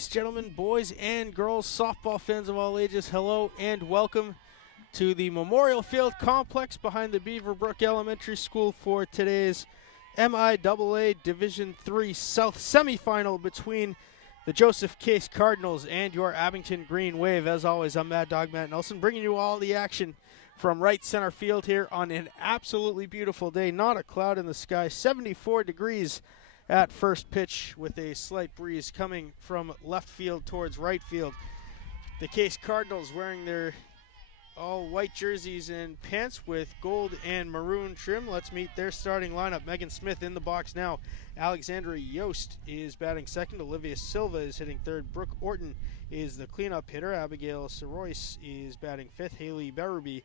Ladies, gentlemen, boys, and girls, softball fans of all ages, hello and welcome to the Memorial Field Complex behind the Beaverbrook Elementary School for today's MIAA Division III South semifinal between the Joseph Case Cardinals and your Abington Green Wave. As always, I'm Mad Dog Matt Nelson, bringing you all the action from right center field here on an absolutely beautiful day. Not a cloud in the sky, 74 degrees at first pitch with a slight breeze coming from left field towards right field. The Case Cardinals wearing their all white jerseys and pants with gold and maroon trim. Let's meet their starting lineup. Megan Smith in the box now. Alexandra Yost is batting second. Olivia Silva is hitting third. Brooke Orton is the cleanup hitter. Abigail Sorois is batting fifth. Haley Berube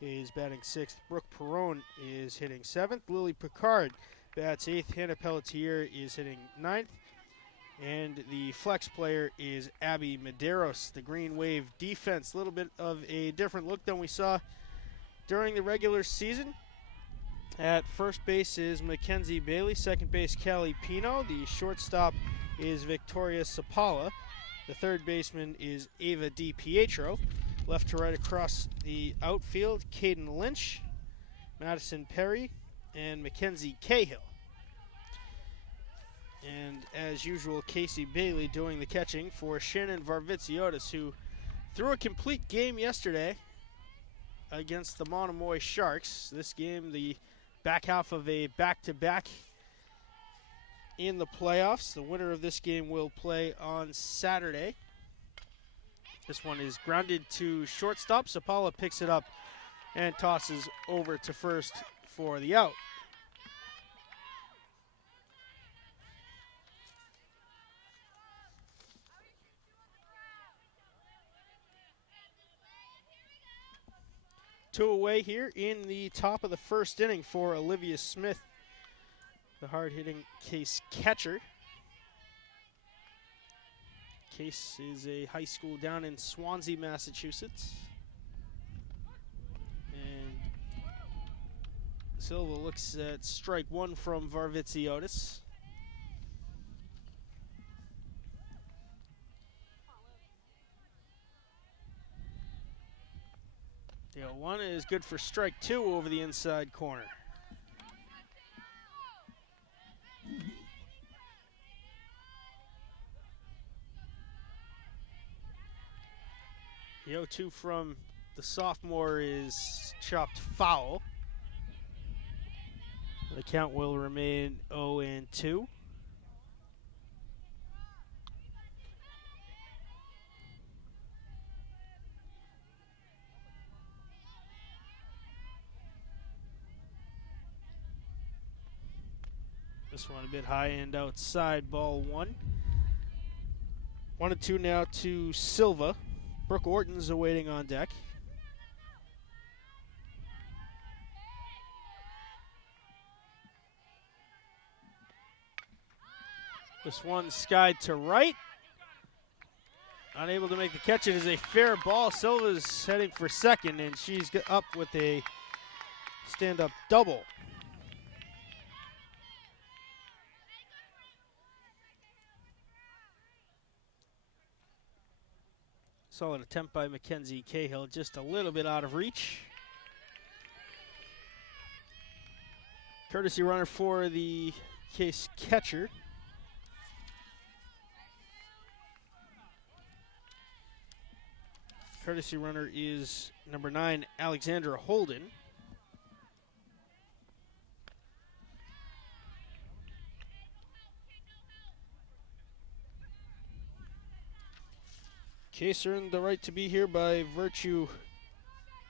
is batting sixth. Brooke Perrone is hitting seventh. Lily Picard bats eighth. Hannah Pelletier is hitting ninth. And the flex player is Abby Medeiros. The Green Wave defense, a little bit of a different look than we saw during the regular season. At first base is Mackenzie Bailey. Second base, Callie Pino. The shortstop is Victoria Sapala. The third baseman is Ava DiPietro. Left to right across the outfield, Caden Lynch, Madison Perry, and Mackenzie Cahill. And as usual, Casey Bailey doing the catching for Shannon Varvitsiotis, who threw a complete game yesterday against the Monomoy Sharks. This game, the back half of a back-to-back in the playoffs. The winner of this game will play on Saturday. This one is grounded to shortstop. Sapala picks it up and tosses over to first for the out. Two away here in the top of the first inning for Olivia Smith, the hard-hitting Case catcher. Case is a high school down in Swansea, Massachusetts. And Silva looks at strike one from Varvitsiotis. The 0-1 is good for strike two over the inside corner. The 0-2 from the sophomore is chopped foul. The count will remain 0-2. This one a bit high and outside, ball one. 1-2 now to Silva. Brooke Orton's awaiting on deck. This one skied to right. Unable to make the catch. It is a fair ball. Silva's heading for second, and she's up with a stand-up double. Solid attempt by Mackenzie Cahill, just a little bit out of reach. Courtesy runner for the Case catcher. Courtesy runner is number 9, Alexandra Holden. Case earned the right to be here by virtue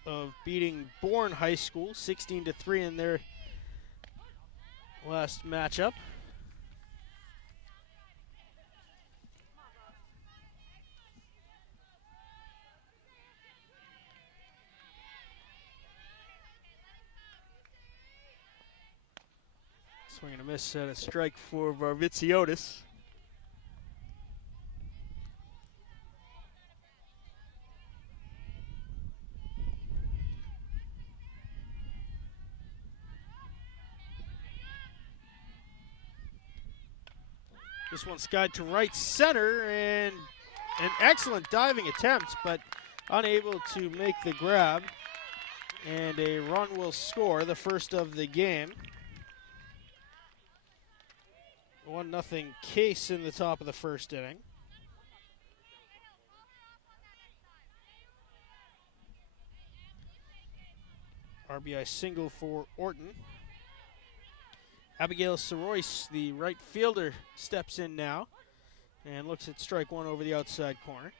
of beating Bourne High School 16-3 in their last matchup. Swing and a miss at a strike for Varvitsiotis. This one skied to right center, and an excellent diving attempt, but unable to make the grab. And a run will score, the first of the game. 1-0 Case in the top of the first inning. RBI single for Orton. Abigail Soroyce, the right fielder, steps in now and looks at strike one over the outside corner.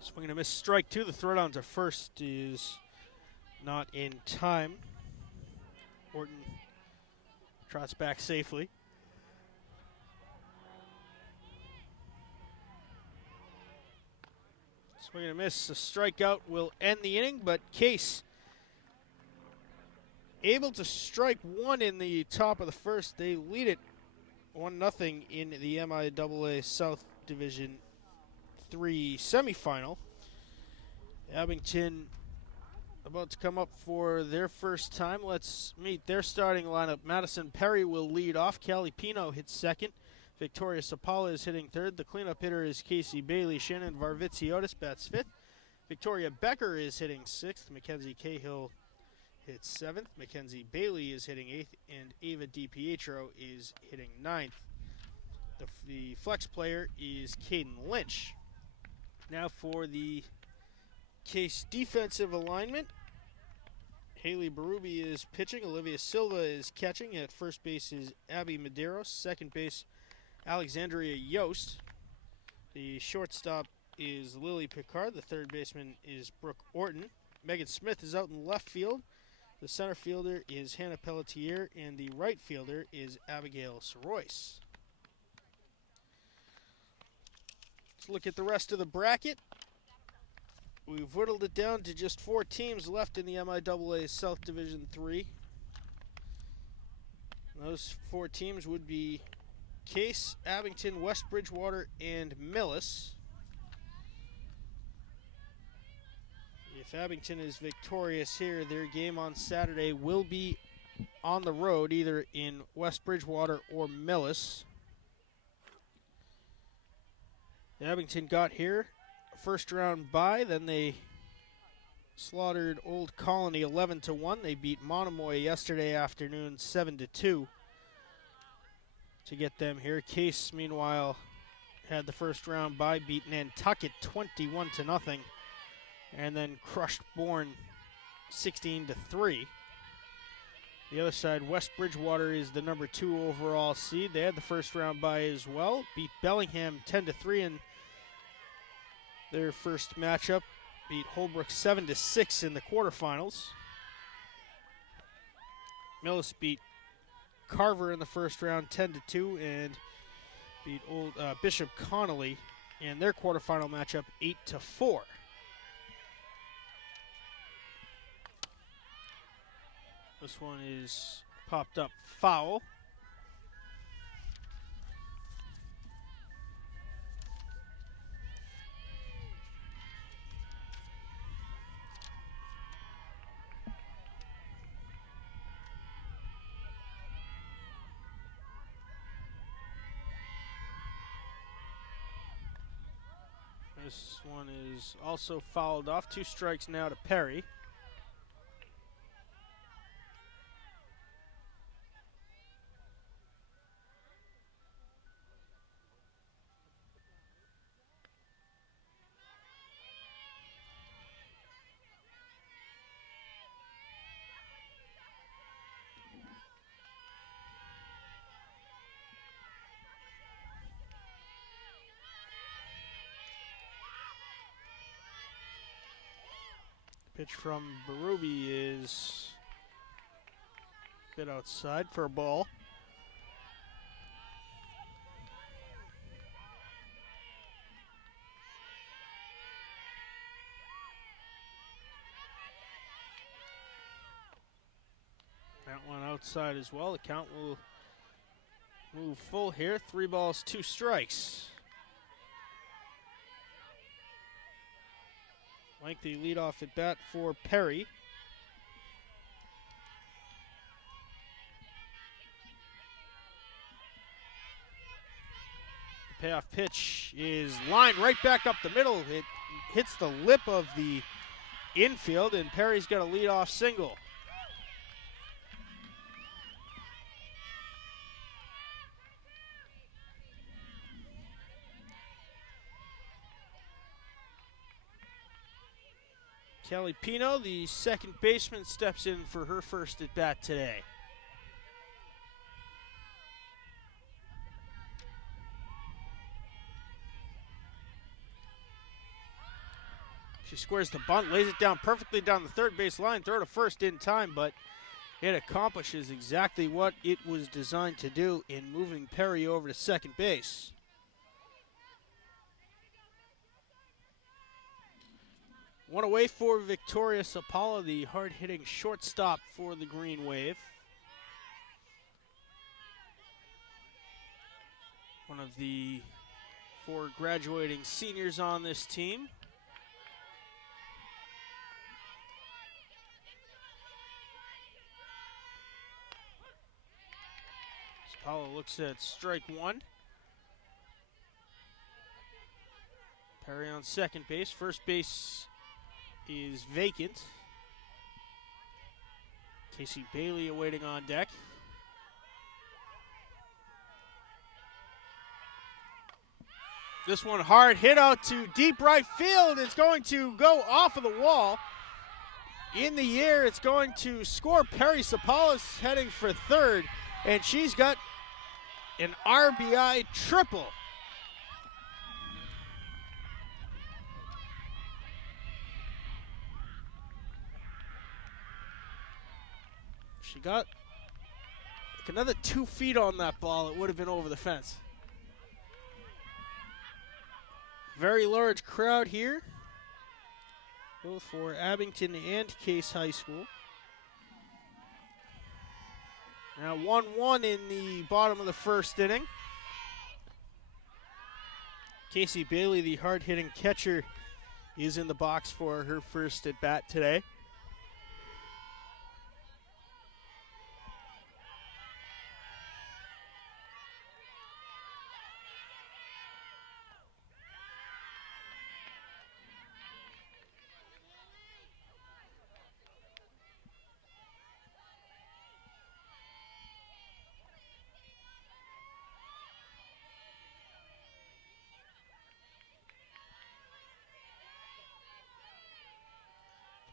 Swing and a miss, strike two. The throw down to first is not in time. Orton trots back safely. Swing and a miss, a strikeout will end the inning, but Case able to strike one in the top of the first. They lead it 1-0 in the MIAA South Division 3 semifinal. Abington about to come up for their first time. Let's meet their starting lineup. Madison Perry will lead off. Callie Pino hits second. Victoria Sapala is hitting third. The cleanup hitter is Casey Bailey. Shannon Varvitsiotis bats fifth. Victoria Becker is hitting sixth. Mackenzie Cahill hits seventh. Mackenzie Bailey is hitting eighth. And Ava DiPietro is hitting ninth. The flex player is Caden Lynch. Now for the Case defensive alignment. Haley Berube is pitching. Olivia Silva is catching. At first base is Abby Medeiros. Second base, Alexandria Yost. The shortstop is Lily Picard. The third baseman is Brooke Orton. Megan Smith is out in left field. The center fielder is Hannah Pelletier. And the right fielder is Abigail Soroyce. Let's look at the rest of the bracket. We've whittled it down to just 4 teams left in the MIAA South Division 3. Those 4 teams would be Case, Abington, West Bridgewater, and Millis. If Abington is victorious here, their game on Saturday will be on the road, either in West Bridgewater or Millis. Abington got here first round bye, then they slaughtered Old Colony 11-1. They beat Monomoy yesterday afternoon 7-2 to get them here. Case, meanwhile, had the first round bye, beat Nantucket 21-0, and then crushed Bourne 16-3. The other side, West Bridgewater is the number 2 overall seed. They had the first round bye as well, beat Bellingham 10-3 in their first matchup, beat Holbrook 7-6 in the quarterfinals. Millis beat Carver in the first round 10-2 and beat Bishop Connolly in their quarterfinal matchup 8-4. This one is popped up foul. This one is also fouled off. 2 strikes now to Perry. Pitch from Berube is a bit outside for a ball. That one outside as well. The count will move full here. 3 balls, 2 strikes. Lengthy leadoff at bat for Perry. The payoff pitch is lined right back up the middle. It hits the lip of the infield, and Perry's got a leadoff single. Kelly Pino, the second baseman, steps in for her first at bat today. She squares the bunt, lays it down perfectly down the third base line, throw to first in time, but it accomplishes exactly what it was designed to do in moving Perry over to second base. One away for Victoria Sapala, the hard-hitting shortstop for the Green Wave. One of the 4 graduating seniors on this team. Sapala looks at strike 1. Perry on second base. First base is vacant. Casey Bailey awaiting on deck. This one hard hit out to deep right field. It's going to go off of the wall. In the air, it's going to score. Perry Sapala's heading for third, and she's got an RBI triple. She got like another 2 feet on that ball. It would have been over the fence. Very large crowd here, both for Abington and Case High School. Now 1-1 in the bottom of the first inning. Casey Bailey, the hard-hitting catcher, is in the box for her first at bat today.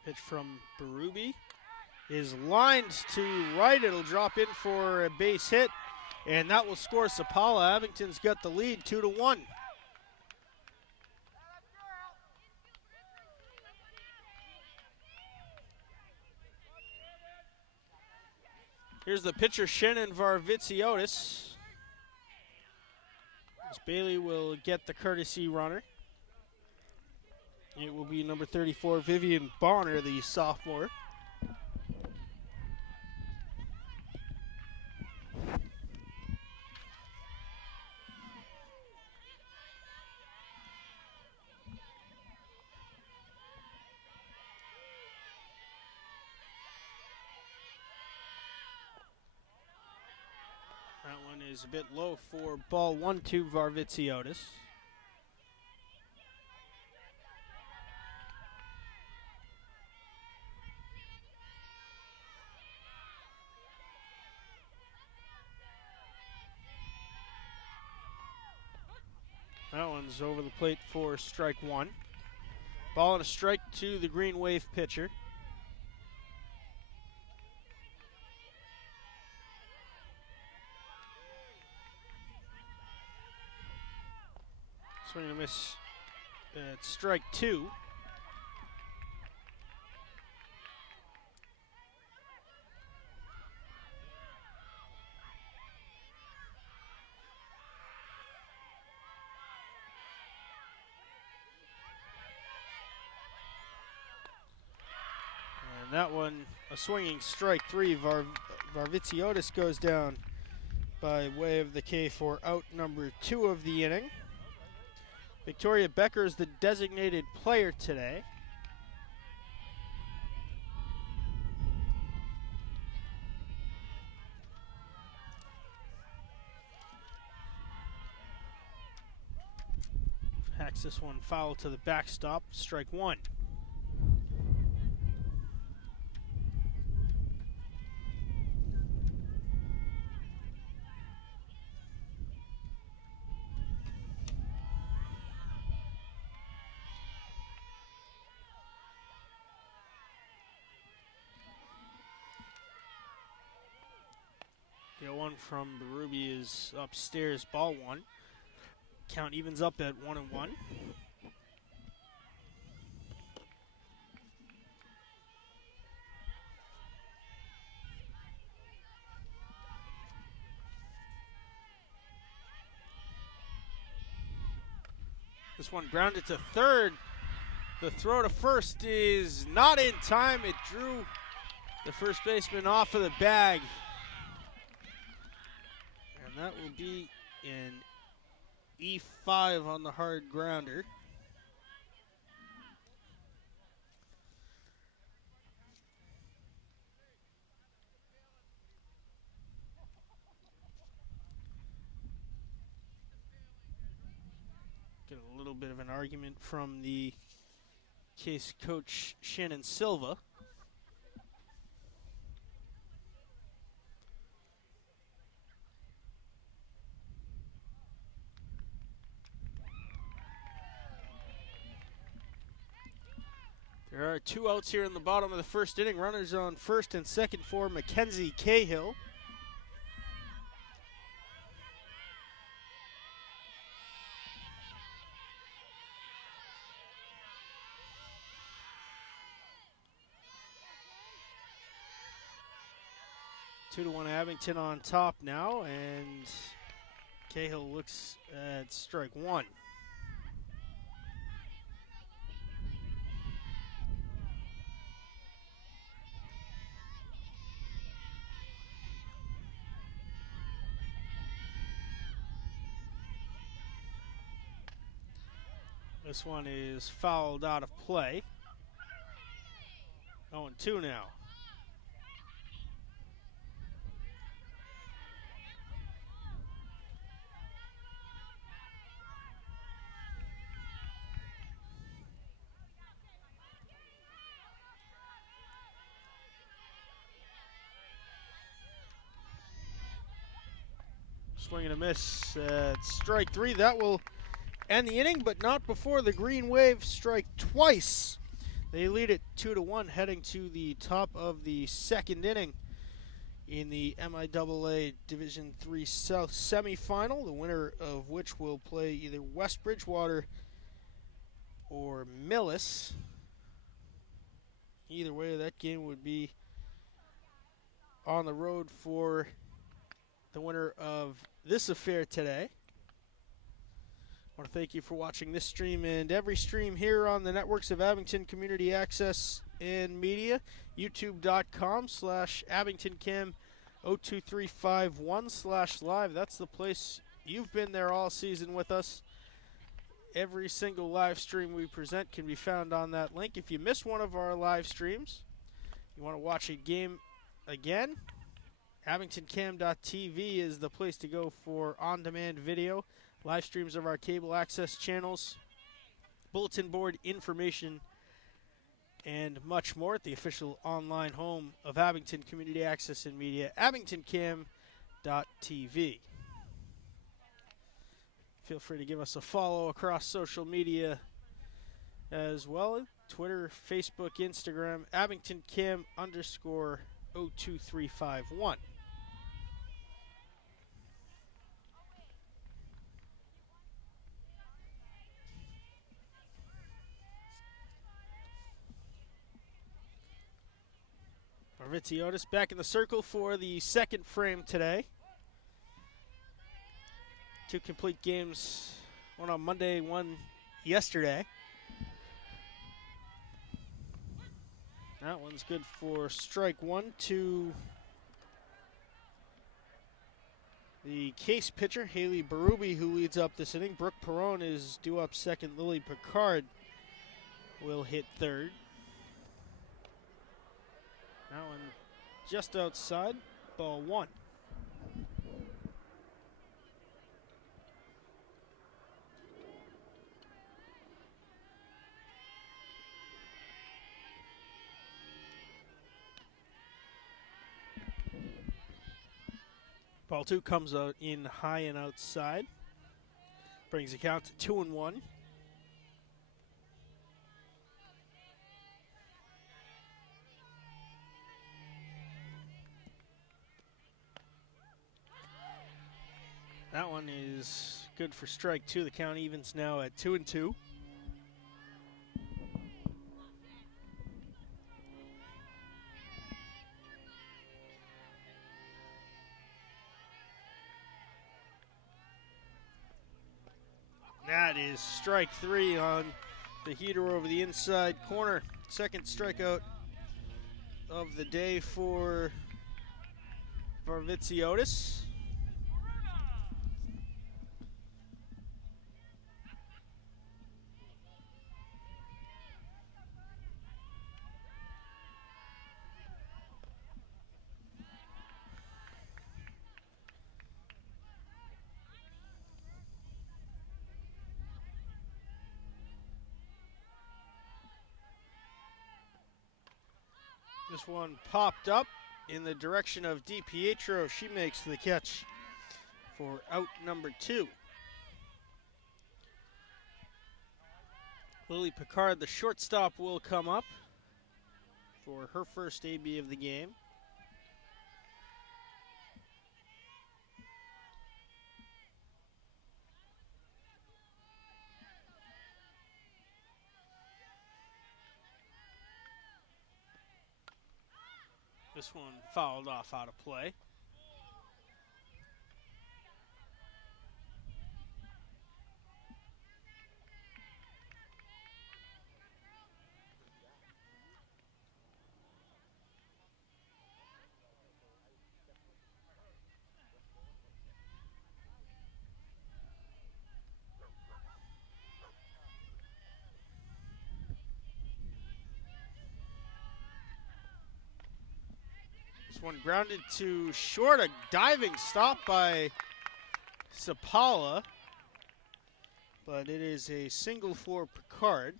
Pitch from Berube is lined to right. It'll drop in for a base hit, and that will score Sapala. Abington's got the lead 2-1. Here's the pitcher, Shannon Varvitsiotis. As Bailey will get the courtesy runner. It will be number 34, Vivian Bonner, the sophomore. That one is a bit low for ball 1-2, Varvitsiotis. That one's over the plate for strike 1. Ball and a strike to the Green Wave pitcher. Swing and a miss at strike 2. That one, a swinging strike 3. Varvitsiotis goes down by way of the K for out number 2 of the inning. Victoria Becker is the designated player today. Backs this one foul to the backstop. Strike one. The 0-1 from Berube is upstairs, ball one. Count evens up at 1-1. This one grounded to third. The throw to first is not in time. It drew the first baseman off of the bag. And that will be an E5 on the hard grounder. Get a little bit of an argument from the case coach Shannon Silva. There are two outs here in the bottom of the first inning. Runners on first and second for Mackenzie Cahill. Two to one Abington on top now, and Cahill looks at strike one. This one is fouled out of play. 0-2 now. Swing and a miss at strike three. That will end the inning, but not before the Green Wave strike twice. They lead it 2-1 heading to the top of the second inning in the MIAA Division III South semifinal, the winner of which will play either West Bridgewater or Millis. Either way, that game would be on the road for the winner of this affair today. I want to thank you for watching this stream and every stream here on the networks of Abington Community Access and Media. YouTube.com/AbingtonCam02351/live. That's the place you've been there all season with us. Every single live stream we present can be found on that link. If you missed one of our live streams, you want to watch a game again, AbingtonCam.tv is the place to go for on-demand video, live streams of our cable access channels, bulletin board information, and much more at the official online home of Abington Community Access and Media, AbingtonCam.tv. Feel free to give us a follow across social media as well. Twitter, Facebook, Instagram, AbingtonCam_02351. Marvitsiotis back in the circle for the second frame today. Two complete games, one on Monday, one yesterday. That one's good for strike one to the case pitcher, Haley Berube, who leads up this inning. Brooke Perrone is due up second. Lily Picard will hit third. That one just outside, ball one. Ball 2 comes out in high and outside. Brings the count to 2-1. That one is good for strike 2. The count evens now at 2-2. That is strike 3 on the heater over the inside corner. Second strikeout of the day for Varvitsiotis. This one popped up in the direction of DiPietro. She makes the catch for out number 2. Lily Picard, the shortstop, will come up for her first AB of the game. This one fouled off out of play. This one grounded to short, a diving stop by Sapala, but it is a single for Picard.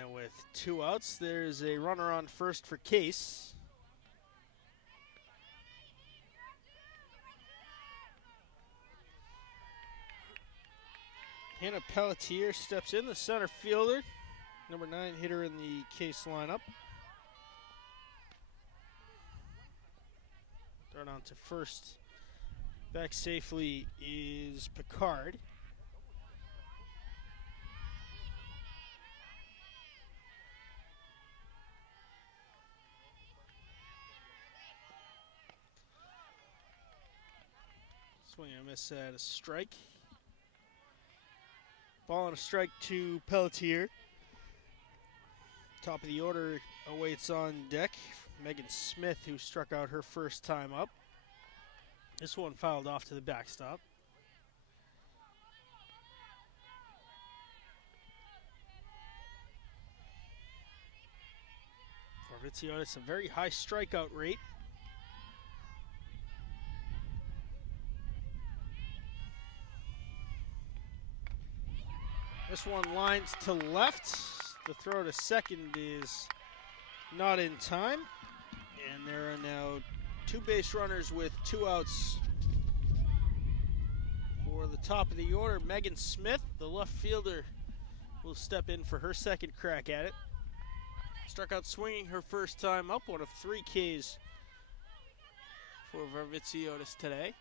And with 2 outs, there's a runner on first for Case. Hannah Pelletier steps in, the center fielder. Number 9 hitter in the Case lineup. Thrown on to first. Back safely is Picard. Swing and a miss at a strike. Ball and a strike to Pelletier. Top of the order awaits on deck. Megan Smith, who struck out her first time up. This one fouled off to the backstop. Varvitsiotis, a very high strikeout rate. This one lines to left. The throw to second is not in time. And there are now 2 base runners with 2 outs for the top of the order. Megan Smith, the left fielder, will step in for her second crack at it. Struck out swinging her first time up, one of 3 Ks for Varvitsiotis today.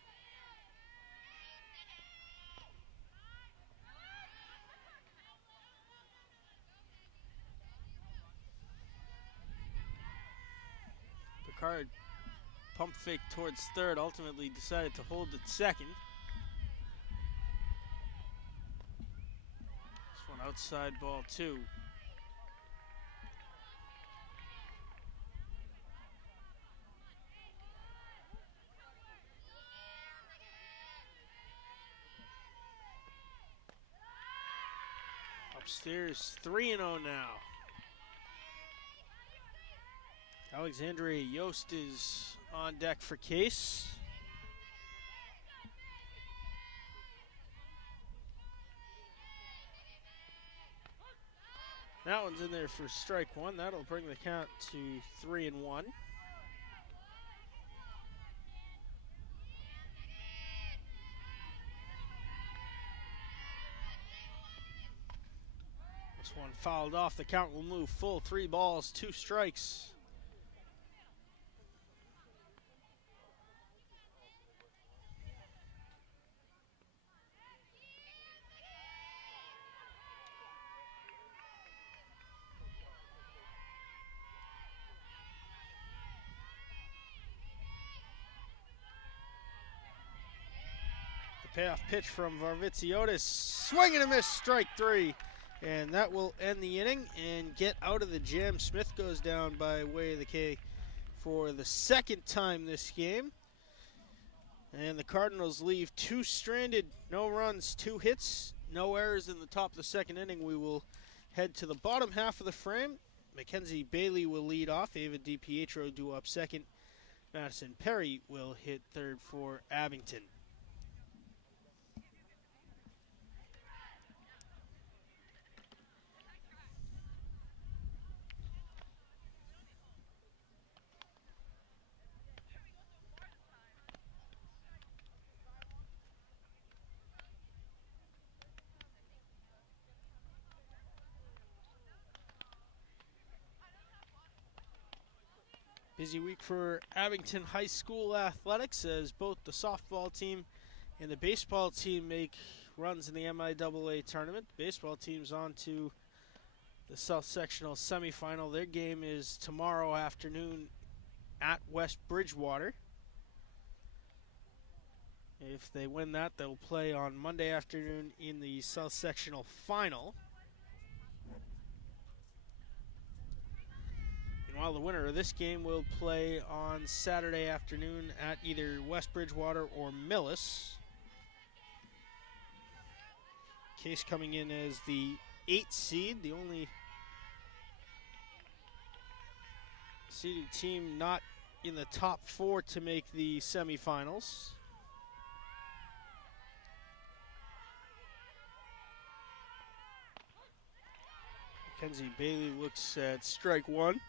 Picard pump fake towards third, ultimately decided to hold at second. This one outside, ball 2. Upstairs, 3-0 now. Alexandria Yost is on deck for Case. That one's in there for strike 1. That'll bring the count to 3-1. This one fouled off. The count will move full. 3 balls, 2 strikes. The payoff pitch from Varvitsiotis. Swing and a miss, strike 3. And that will end the inning and get out of the jam. Smith goes down by way of the K for the 2nd time this game. And the Cardinals leave 2 stranded, no runs, 2 hits, no errors in the top of the 2nd inning. We will head to the bottom half of the frame. Mackenzie Bailey will lead off. Ava DiPietro due up 2nd. Madison Perry will hit 3rd for Abington. Busy week for Abington High School athletics as both the softball team and the baseball team make runs in the MIAA tournament. The baseball team's on to the South Sectional semifinal. Their game is tomorrow afternoon at West Bridgewater. If they win that, they'll play on Monday afternoon in the South Sectional final. While the winner of this game will play on Saturday afternoon at either West Bridgewater or Millis. Case coming in as the 8th seed, the only seeded team not in the top 4 to make the semifinals. Mackenzie Bailey looks at strike 1.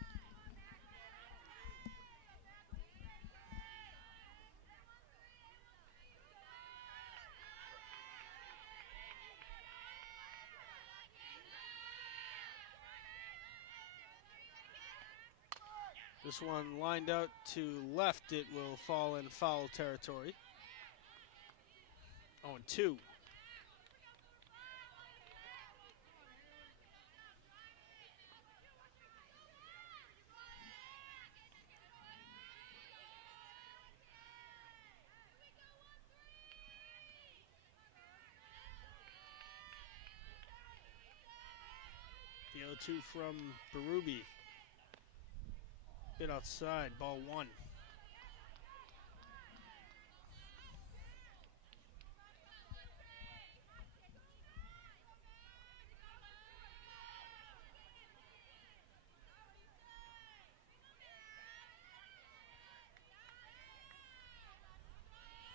This one lined out to left, it will fall in foul territory. 0-2. The 0-2 from Berube. Bit outside, ball 1.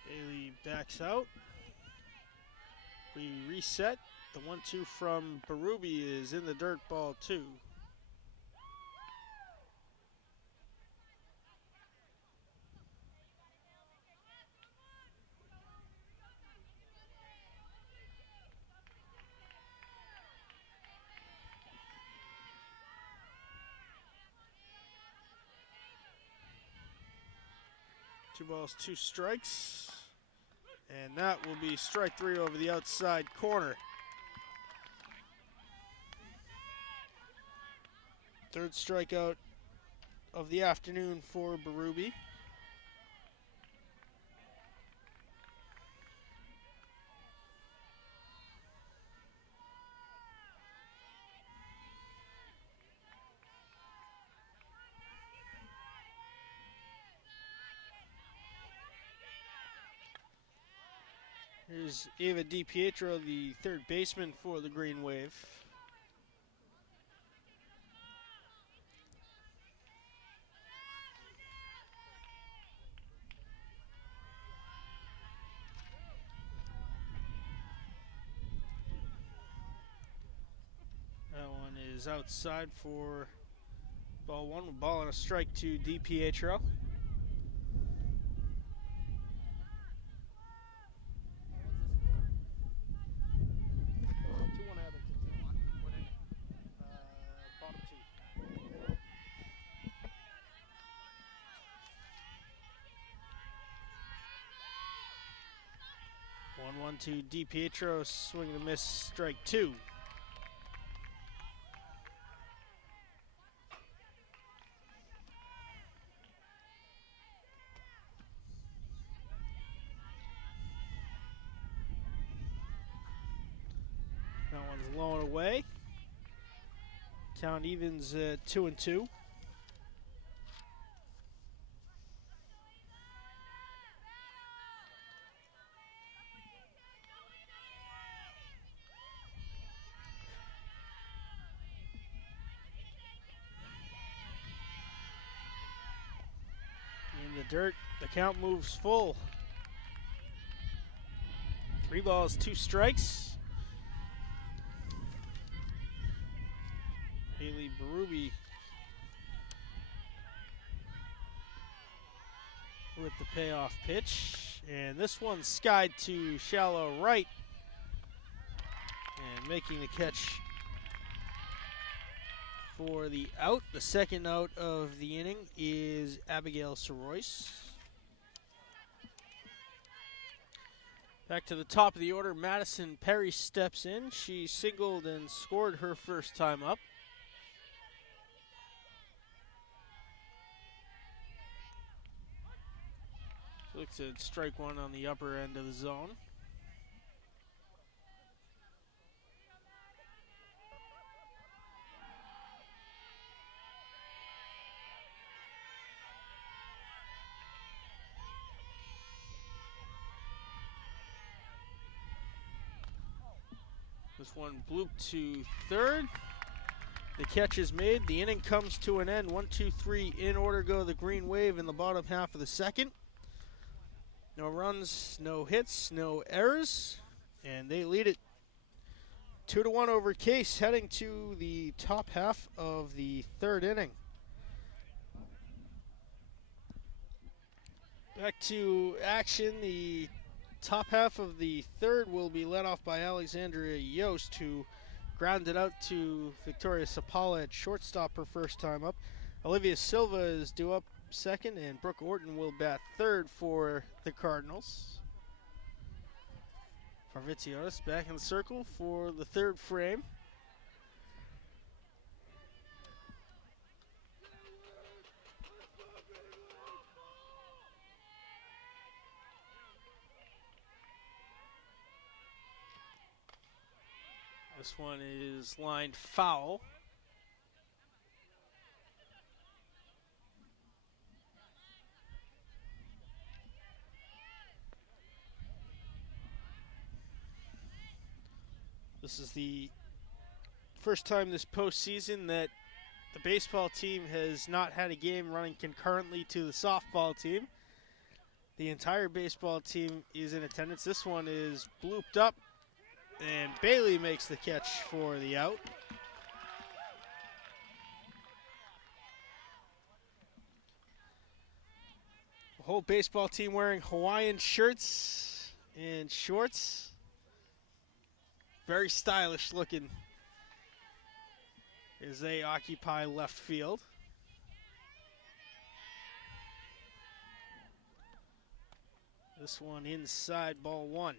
Bailey backs out. We reset. The 1-2 from Berube is in the dirt, ball 2. Two balls, 2 strikes. And that will be strike 3 over the outside corner. 3rd strikeout of the afternoon for Berube. Here's Ava DiPietro, the 3rd baseman for the Green Wave. That one is outside for ball 1. Ball and a strike to DiPietro. 1-1 to DiPietro, swing and a miss, strike 2. That one's low and away. Count evens at 2-2. In the dirt, the count moves full. 3 balls, 2 strikes. Haley Berube with the payoff pitch. And this one's skied to shallow right. And making the catch for the out. The second out of the inning is Abigail Soroyce. Back to the top of the order, Madison Perry steps in. She singled and scored her first time up. She looks at strike 1 on the upper end of the zone. This one blooped to third. The catch is made. The inning comes to an end. 1, 2, 3 in order go the Green Wave in the bottom half of the second. No runs, no hits, no errors, and they lead it 2-1 over Case, heading to the top half of the third inning. Back to action. The top half of the third will be led off by Alexandria Yost, who grounded out to Victoria Sapala at shortstop her first time up. Olivia Silva is due up second, and Brooke Orton will bat third for the Cardinals. Parvitiotis back in the circle for the third frame. This one is lined foul. This is the first time this postseason that the baseball team has not had a game running concurrently to the softball team. The entire baseball team is in attendance. This one is blooped up, and Bailey makes the catch for the out. The whole baseball team wearing Hawaiian shirts and shorts. Very stylish looking as they occupy left field. This one inside, ball 1.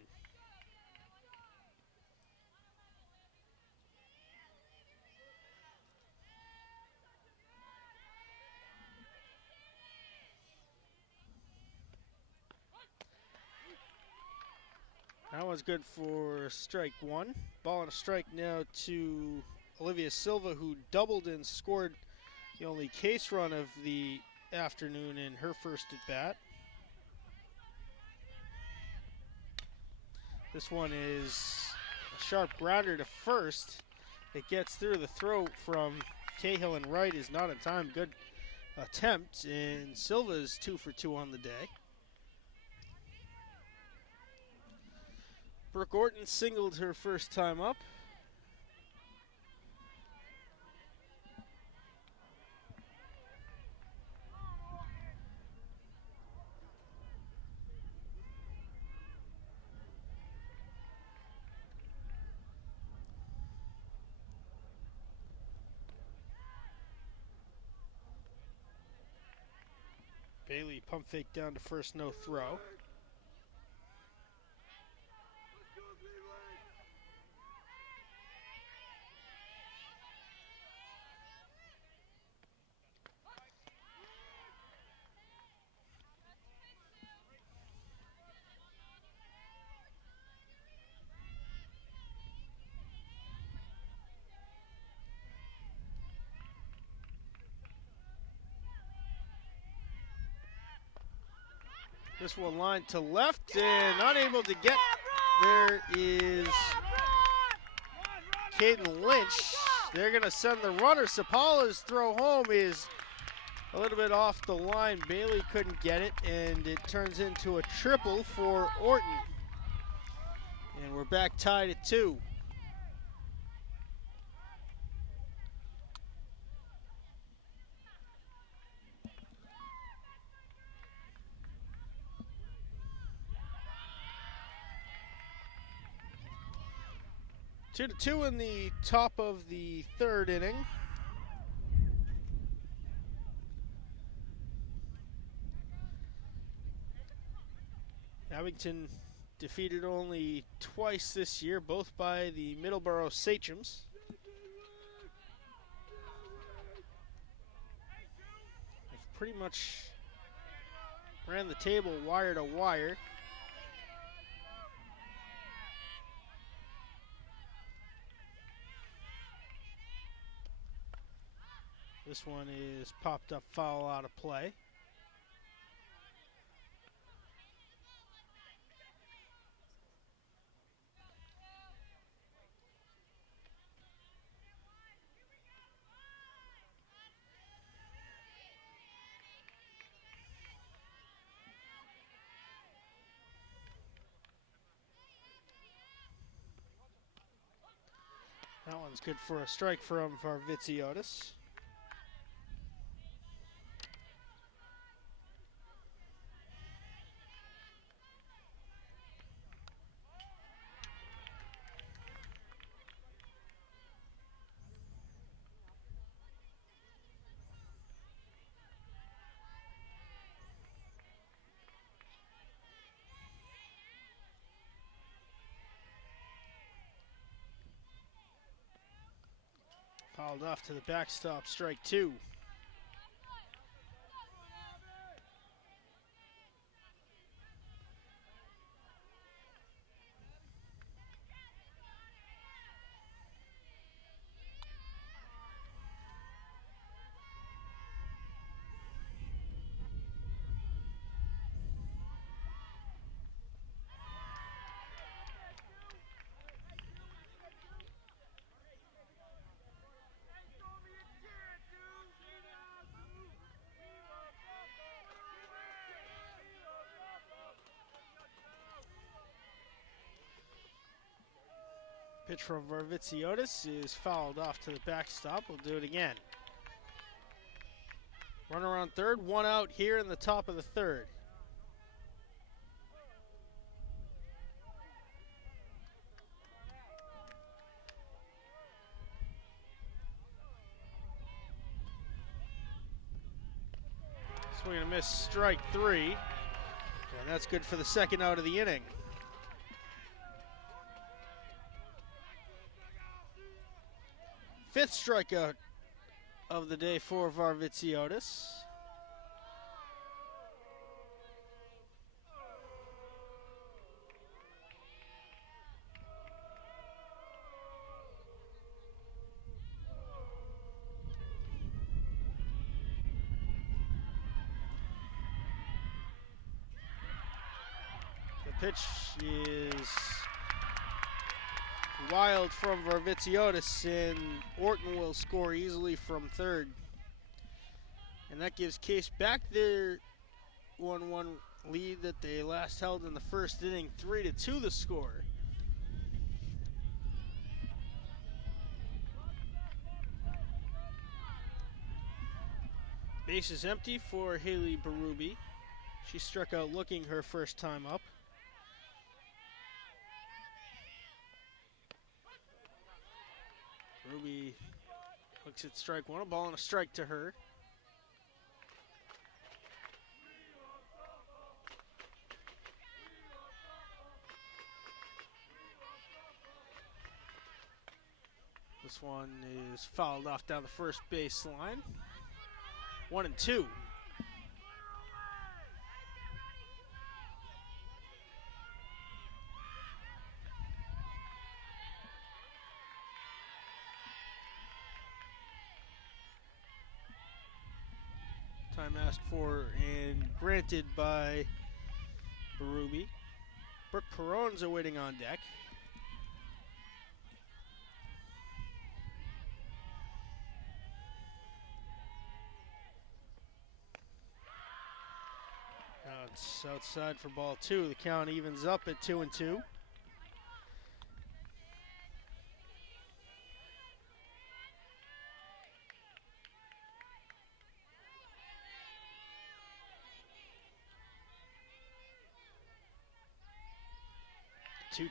That one's good for strike 1. Ball and a strike now to Olivia Silva, who doubled and scored the only case run of the afternoon in her first at bat. This one is a sharp grounder to first. It gets through. The throw from Cahill and Wright is not in time. Good attempt, and Silva's 2 for 2 on the day. Brooke Orton singled her first time up. Bailey pump fake down to first, no throw. This one lined to left and unable to get. There is Caden Lynch. They're going to send the runner. Sapala's throw home is a little bit off the line. Bailey couldn't get it, and it turns into a triple for Orton. And we're back tied at 2. Two to 2 in the top of the 3rd inning. Abington defeated only twice this year, both by the Middleborough Sachems. They've pretty much ran the table wire to wire. This one is popped up, foul out of play. That one's good for a strike from Varvitsiotis. Fouled off to the backstop, strike 2. Pitch from Varvitsiotis is fouled off to the backstop. We'll do it again. Runner on third, one out here in the top of the 3rd. Swing and a miss, strike 3. And that's good for the 2nd out of the inning. 5th strikeout of the day for Varvitsiotis. The pitch is wild from Varvitsiotis, and Orton will score easily from 3rd. And that gives Case back their 1-1 lead that they last held in the 1st inning. 3-2 the score. Base is empty for Haley Berube. She struck out looking her first time up. Ruby looks at strike 1, a ball and a strike to her. This one is fouled off down the first base line. 1-2. Time asked for and granted by Berube. Brooke Perron's awaiting on deck. Now it's outside for ball 2. The count evens up at 2-2.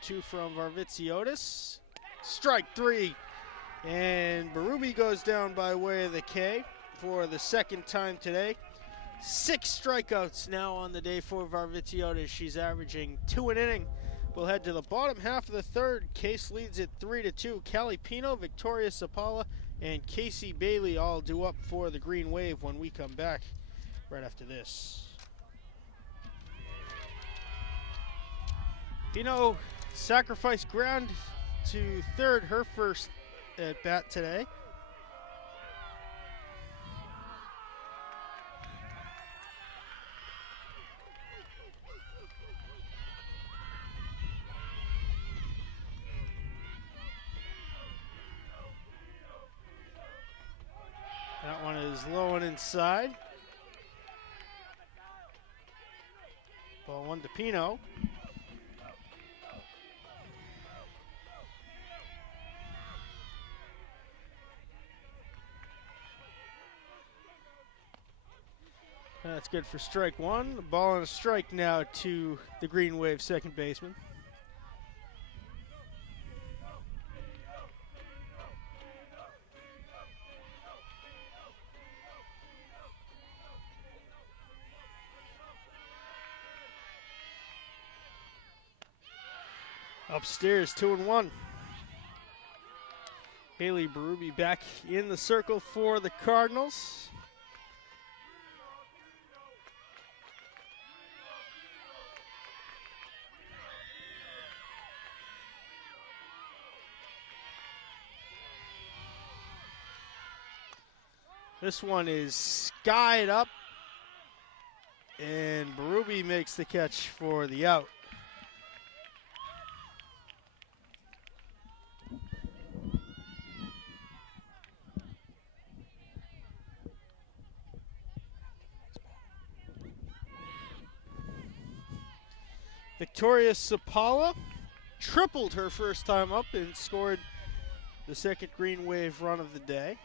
Two from Varvitsiotis. Strike 3. And Berube goes down by way of the K for the second time today. 6 strikeouts now on the day for Varvitsiotis. She's averaging 2 an inning. We'll head to the bottom half of the third. Case leads at 3-2. Callie Pino, Victoria Sapala, and Casey Bailey all due up for the Green Wave when we come back right after this. Pino sacrificed ground to third, her first at bat today. That one is low and inside. Ball 1 to Pino. That's good for strike 1. The ball and a strike now to the Green Wave second baseman. Upstairs, 2-1. Haley Berube back in the circle for the Cardinals. This one is skied up, and Berube makes the catch for the out. Victoria Sapala tripled her first time up and scored the second Green Wave run of the day.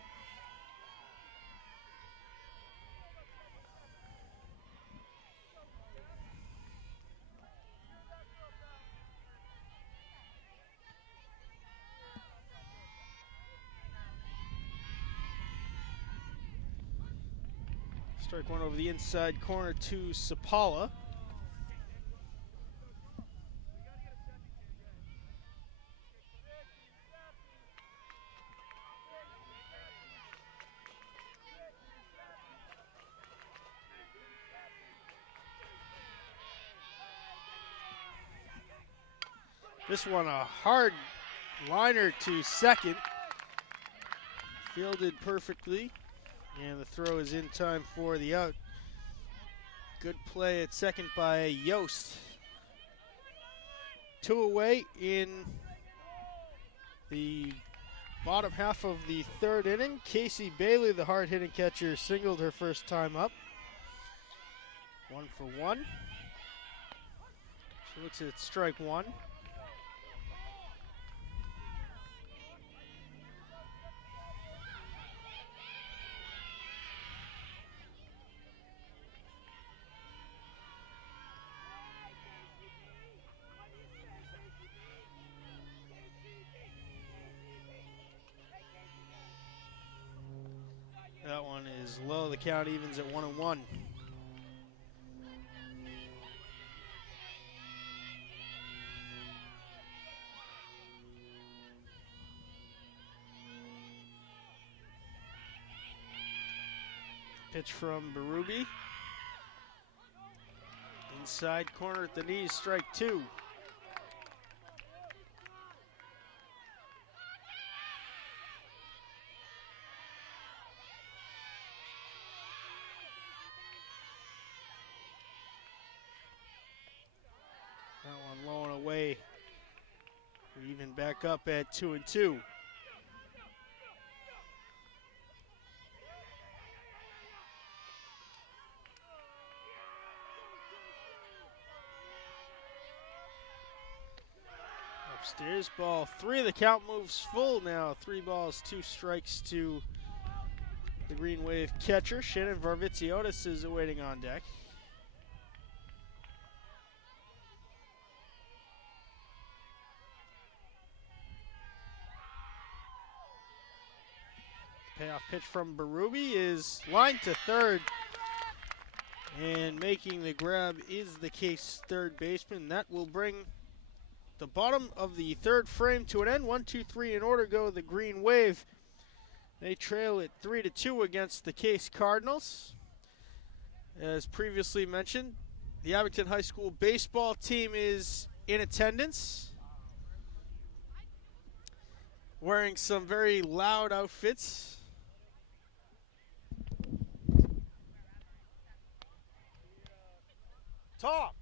Strike 1 over the inside corner to Sapala. This one a hard liner to second. Fielded perfectly. And the throw is in time for the out. Good play at second by Yost. 2 away in the bottom half of the third inning. Casey Bailey, the hard-hitting catcher, singled her first time up. 1 for 1. She looks at strike 1. That one is low. The count evens at 1-1. Pitch from Berube. Inside corner at the knees, strike 2. That one low and away. We're even back up at 2-2. Upstairs, ball 3. The count moves full now. 3 balls, 2 strikes to the Green Wave catcher. Shannon Varvitsiotis is awaiting on deck. Payoff pitch from Berube is lined to third. And making the grab is the Case third baseman. That will bring the bottom of the third frame to an end. 1-2-3 in order go the Green Wave. They trail it 3-2 against the Case Cardinals. As previously mentioned, the Abington High School baseball team is in attendance, wearing some very loud outfits. Top.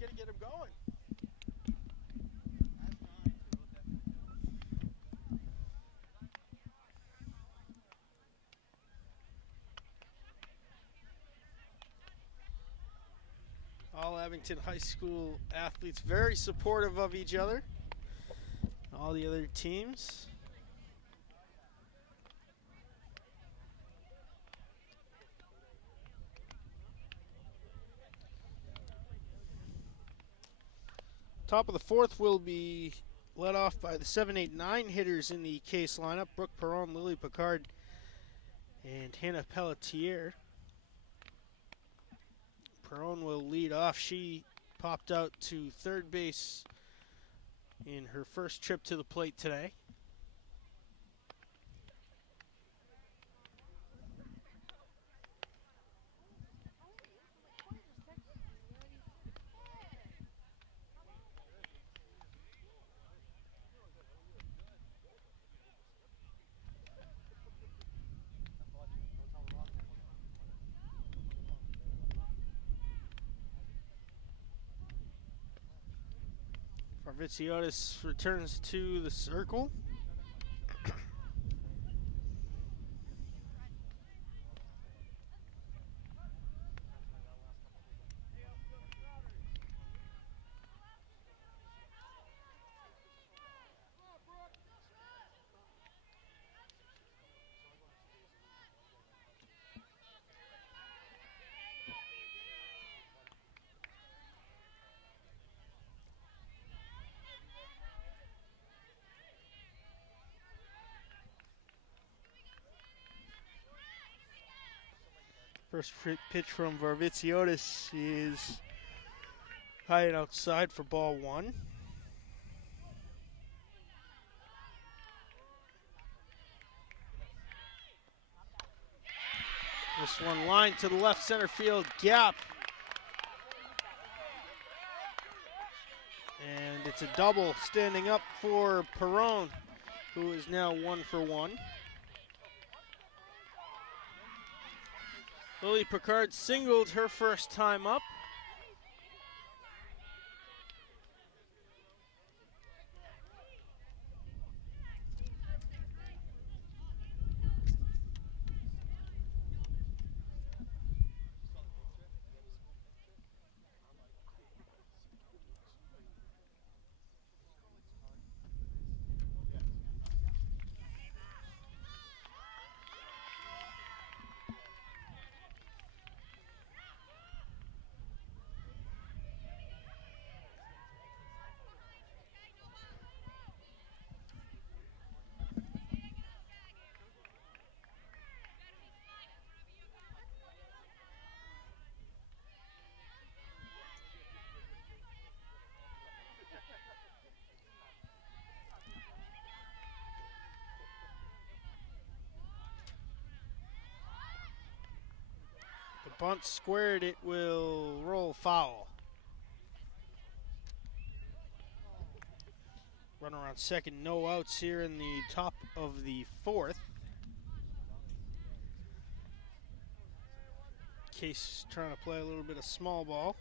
Gotta get him going. All Abington High School athletes very supportive of each other. All the other teams. Top of the fourth will be led off by the 7-8-9 hitters in the Case lineup. Brooke Perron, Lily Picard, and Hannah Pelletier. Perron will lead off. She popped out to third base in her first trip to the plate today. Varvitsiotis returns to the circle. First pitch from Varvitsiotis is high and outside for ball 1. This one lined to the left center field gap. And it's a double standing up for Perron, who is now 1 for 1. Lily Picard singled her first time up. Bunt squared, it will roll foul. Runner on second, no outs here in the top of the fourth. Case trying to play a little bit of small ball.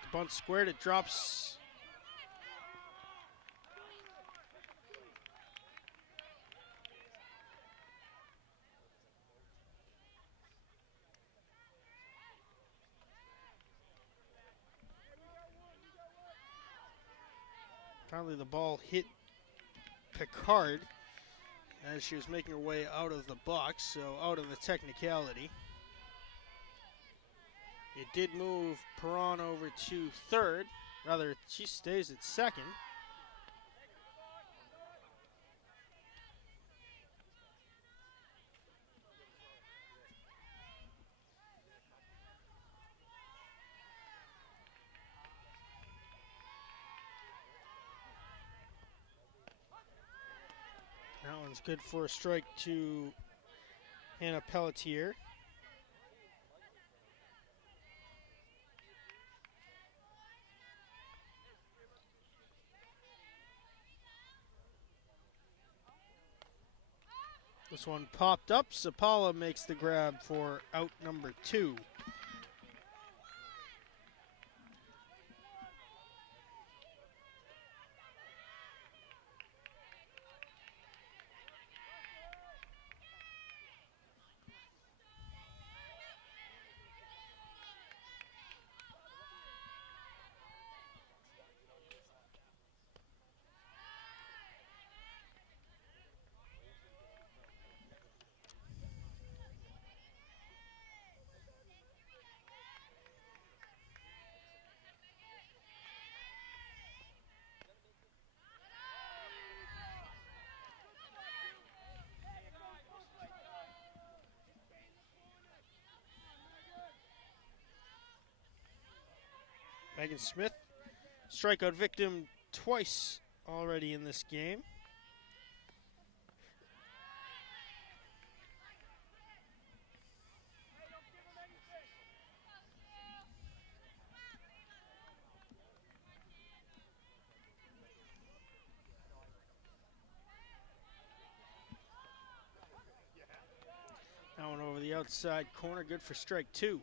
The bunt squared, it drops. Apparently the ball hit Picard as she was making her way out of the box, so out of the technicality. It did move Perron over to third. Rather, she stays at second. That one's good for a strike to Hannah Pelletier. This one popped up. Sapala makes the grab for out number 2. Megan Smith, strikeout victim twice already in this game. That one over the outside corner, good for strike 2.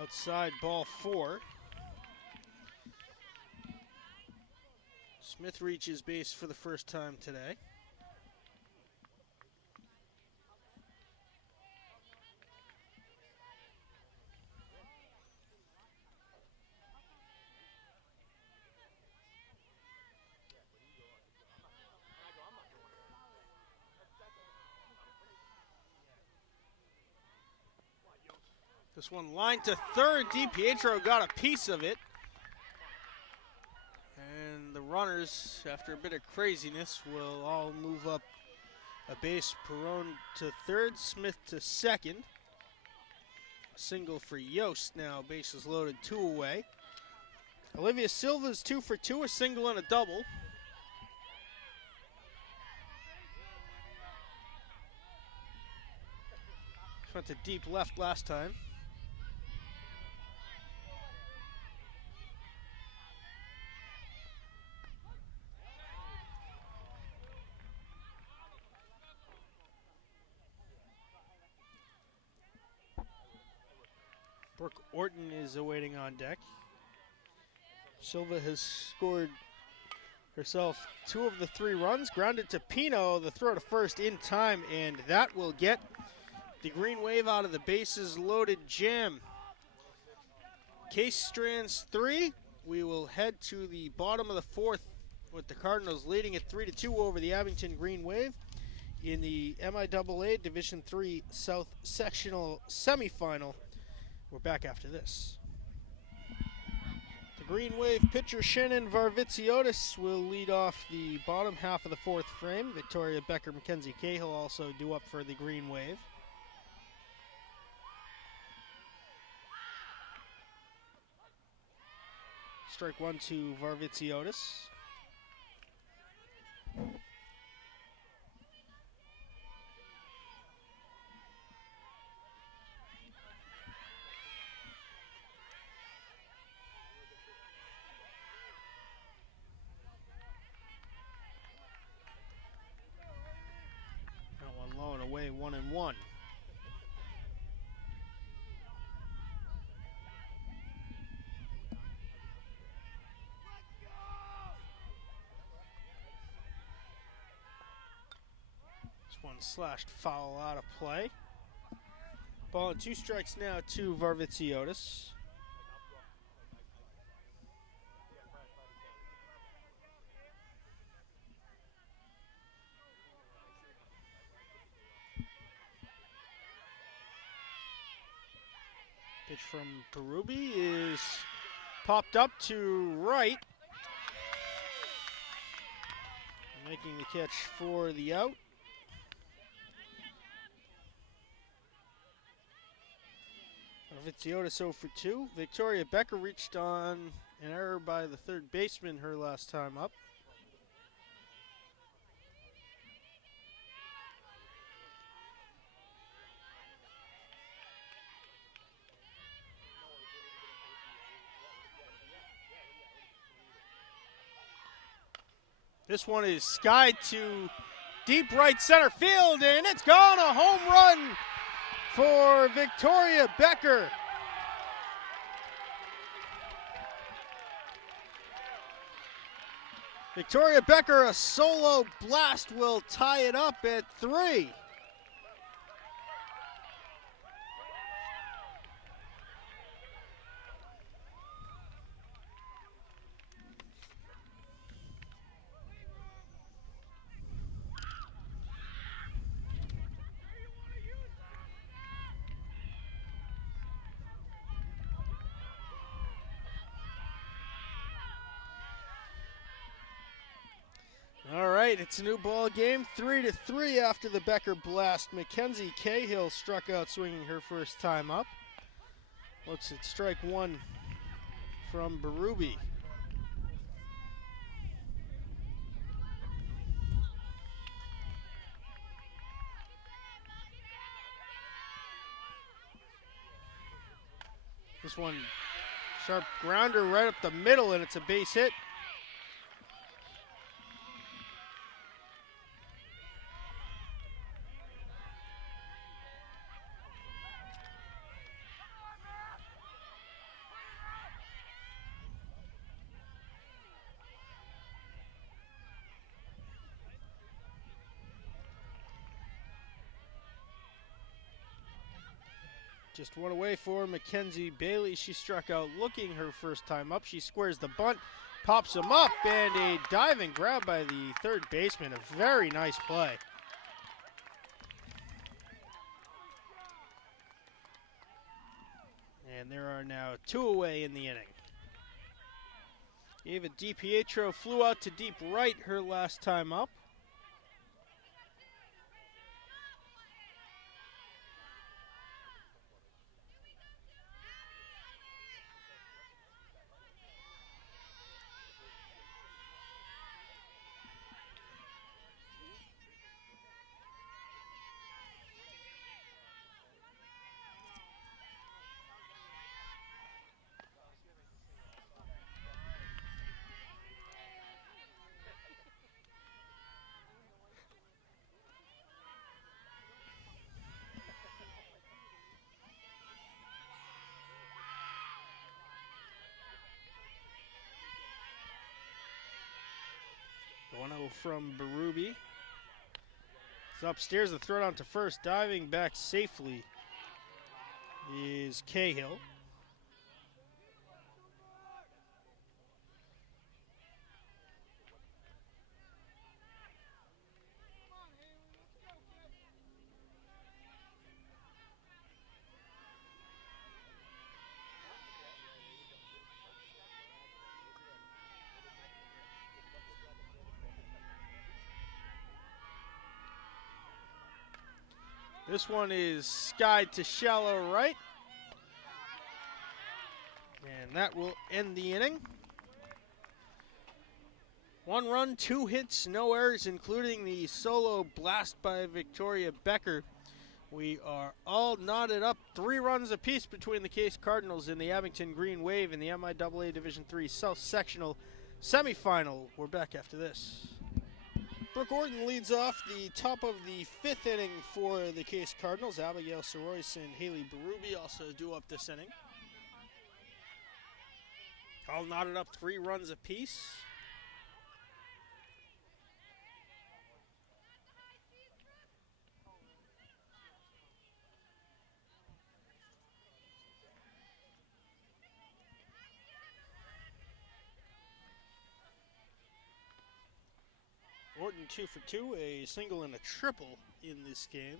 Outside ball 4. Smith reaches base for the first time today. This one lined to third. DiPietro got a piece of it. And the runners, after a bit of craziness, will all move up a base. Perron to third, Smith to second. A single for Yost now, bases loaded, 2 away. Olivia Silva's 2 for 2, a single and a double. Went to deep left last time. Brooke Orton is awaiting on deck. Silva has scored herself 2 of the 3 runs. Grounded to Pino, the throw to first in time, and that will get the green wave out of the bases loaded jam. Case strands 3. We will head to the bottom of the 4th with the Cardinals leading at 3-2 over the Abington Green Wave in the MIAA Division III South Sectional Semifinal. We're back after this. The Green Wave pitcher Shannon Varvitsiotis will lead off the bottom half of the fourth frame. Victoria Becker, Mackenzie Cahill also due up for the Green Wave. Strike one to Varvitsiotis. That one low and away, 1-1. One slashed foul out of play. Ball and 2 strikes now to Varvitsiotis. Pitch from Berube is popped up to right. Making the catch for the out. Varvitsiotis 0 for 2. Victoria Becker reached on an error by the third baseman her last time up. This one is skied to deep right center field, and it's gone, a home run for Victoria Becker. Victoria Becker, a solo blast will tie it up at 3. All right, it's a new ball game, 3-3 after the Becker blast. Mackenzie Cahill struck out swinging her first time up. Looks at strike one from Berube. This one, sharp grounder right up the middle, and it's a base hit. Just one away for Mackenzie Bailey. She struck out looking her first time up. She squares the bunt, pops him up, and a diving grab by the third baseman. A very nice play. And there are now 2 away in the inning. Ava DiPietro flew out to deep right her last time up. The 1-0 from Berube. It's upstairs, the throw down to first, diving back safely is Cahill. This one is skied to shallow right. And that will end the inning. 1 run, 2 hits, no errors, including the solo blast by Victoria Becker. We are all knotted up. 3 runs apiece between the Case Cardinals and the Abington Green Wave in the MIAA Division III South Sectional Semifinal. We're back after this. Brooke Orton leads off the top of the 5th inning for the Case Cardinals. Abigail Soroyce and Haley Berube also do up this inning. All knotted up, 3 runs apiece. Orton 2 for 2, a single and a triple in this game.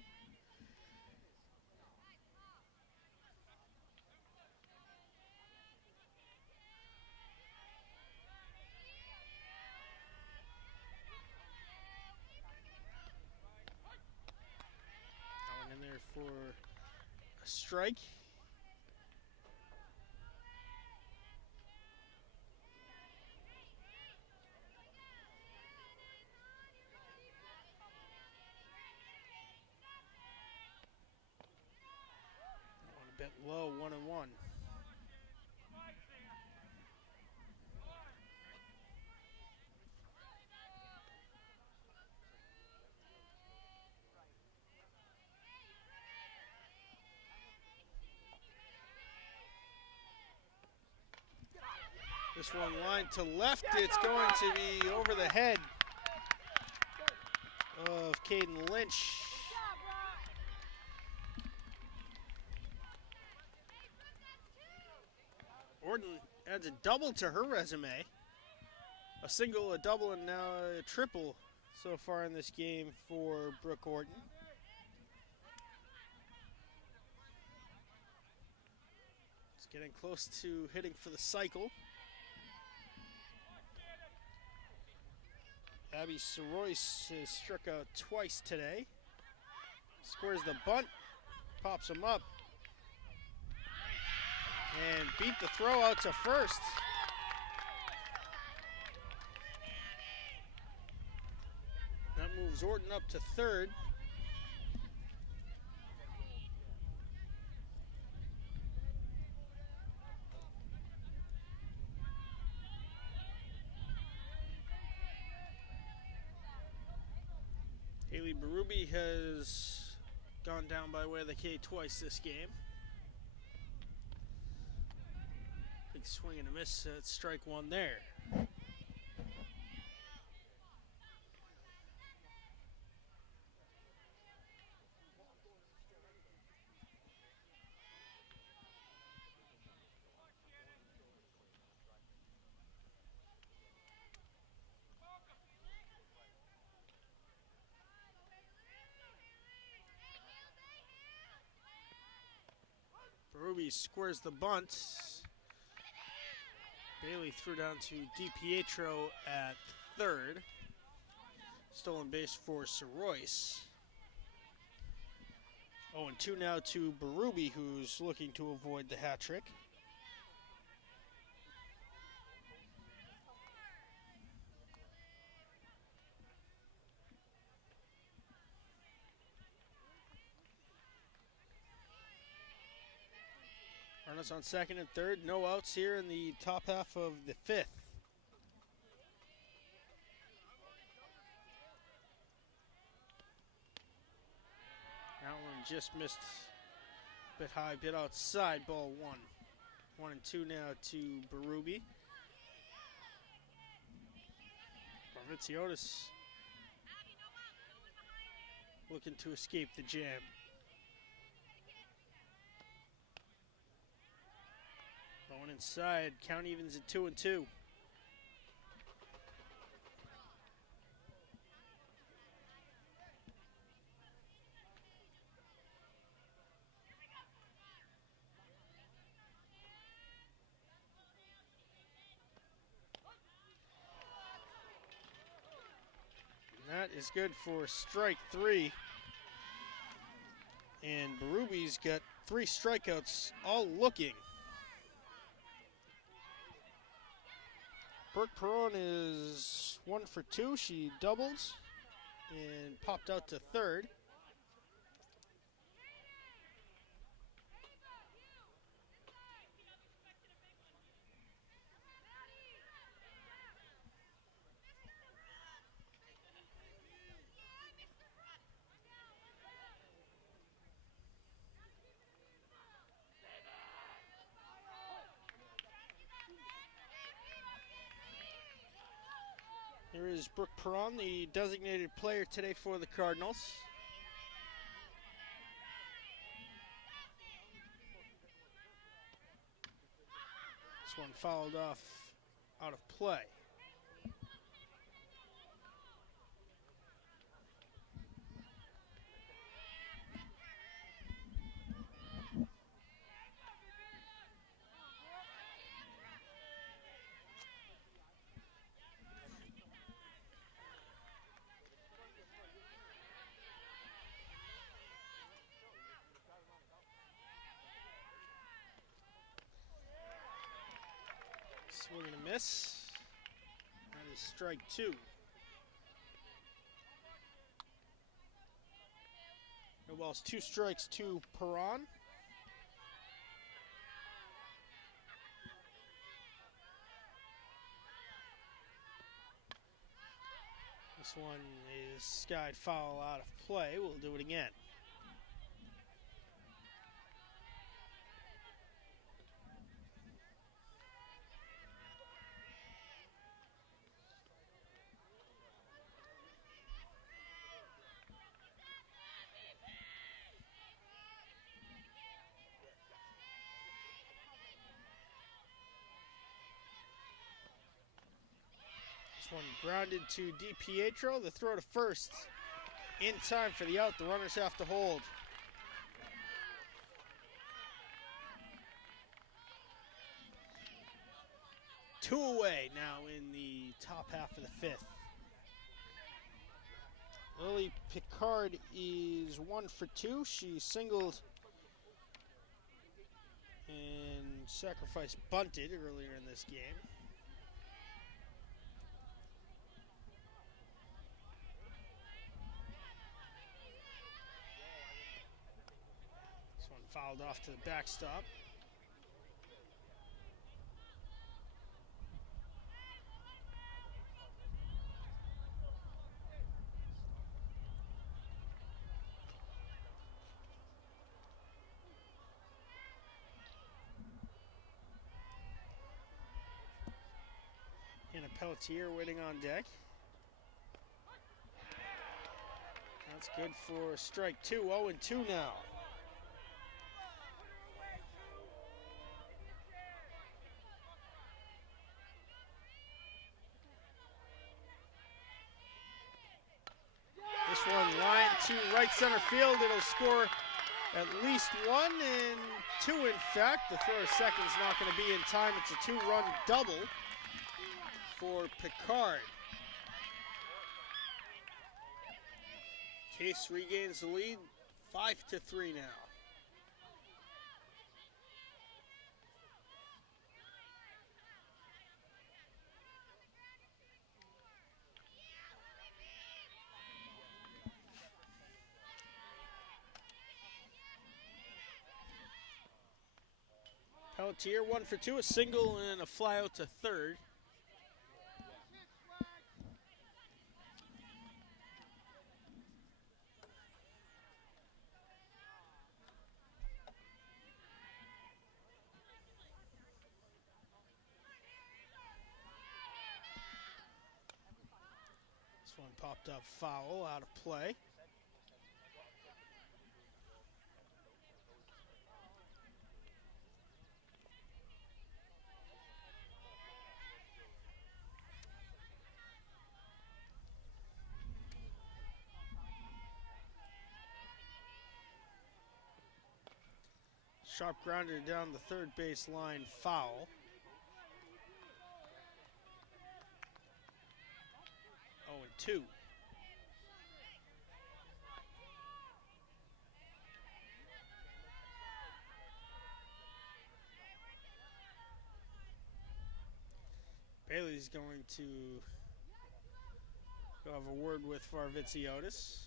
Going in there for a strike. A bit low, 1-1. This one lined to left. It's going to be over the head of Caden Lynch. Orton adds a double to her resume. A single, a double, and now a triple so far in this game for Brooke Orton. It's getting close to hitting for the cycle. Abby Soroyce has struck out twice today. Squares the bunt, pops him up, and beat the throw out to first. That moves Orton up to third. Haley Berube has gone down by way of the K twice this game. Big swing and a miss at strike 1 there. Berube squares the bunt. Bailey threw down to DiPietro at third. Stolen base for Soroyce. 0-2 now to Berube, who's looking to avoid the hat trick. Runners on second and third. No outs here in the top half of the 5th. That one just missed a bit high, bit outside, ball 1. 1-2 now to Berube. Parviziotis looking to escape the jam. Going inside, count evens at 2-2. And that is good for strike 3. And Berube got 3 strikeouts, all looking. Brooke Perron is 1 for 2. She doubles and popped out to third. Here is Brooke Perron, the designated player today for the Cardinals. This one fouled off out of play. Swing and a miss. That is strike 2. No balls, 2 strikes to Perron. This one is skied foul out of play. We'll do it again. One grounded to DiPietro. The throw to first in time for the out. The runners have to hold. Two away now in the top half of the 5th. Lily Picard is 1 for 2. She singled and sacrifice bunted earlier in this game. Fouled off to the backstop. And a Pelletier waiting on deck. That's good for strike 2. 0-2 now. This one line to right center field. It'll score at least 1 and 2, in fact. The throw to second is not going to be in time. It's a 2-run double for Picard. Case regains the lead, 5-3 now. Pelletier 1 for 2, a single and a fly out to third. This one popped up foul, out of play. Sharp grounded down the third base line, foul. 0-2. is going to go have a word with Varvitsiotis.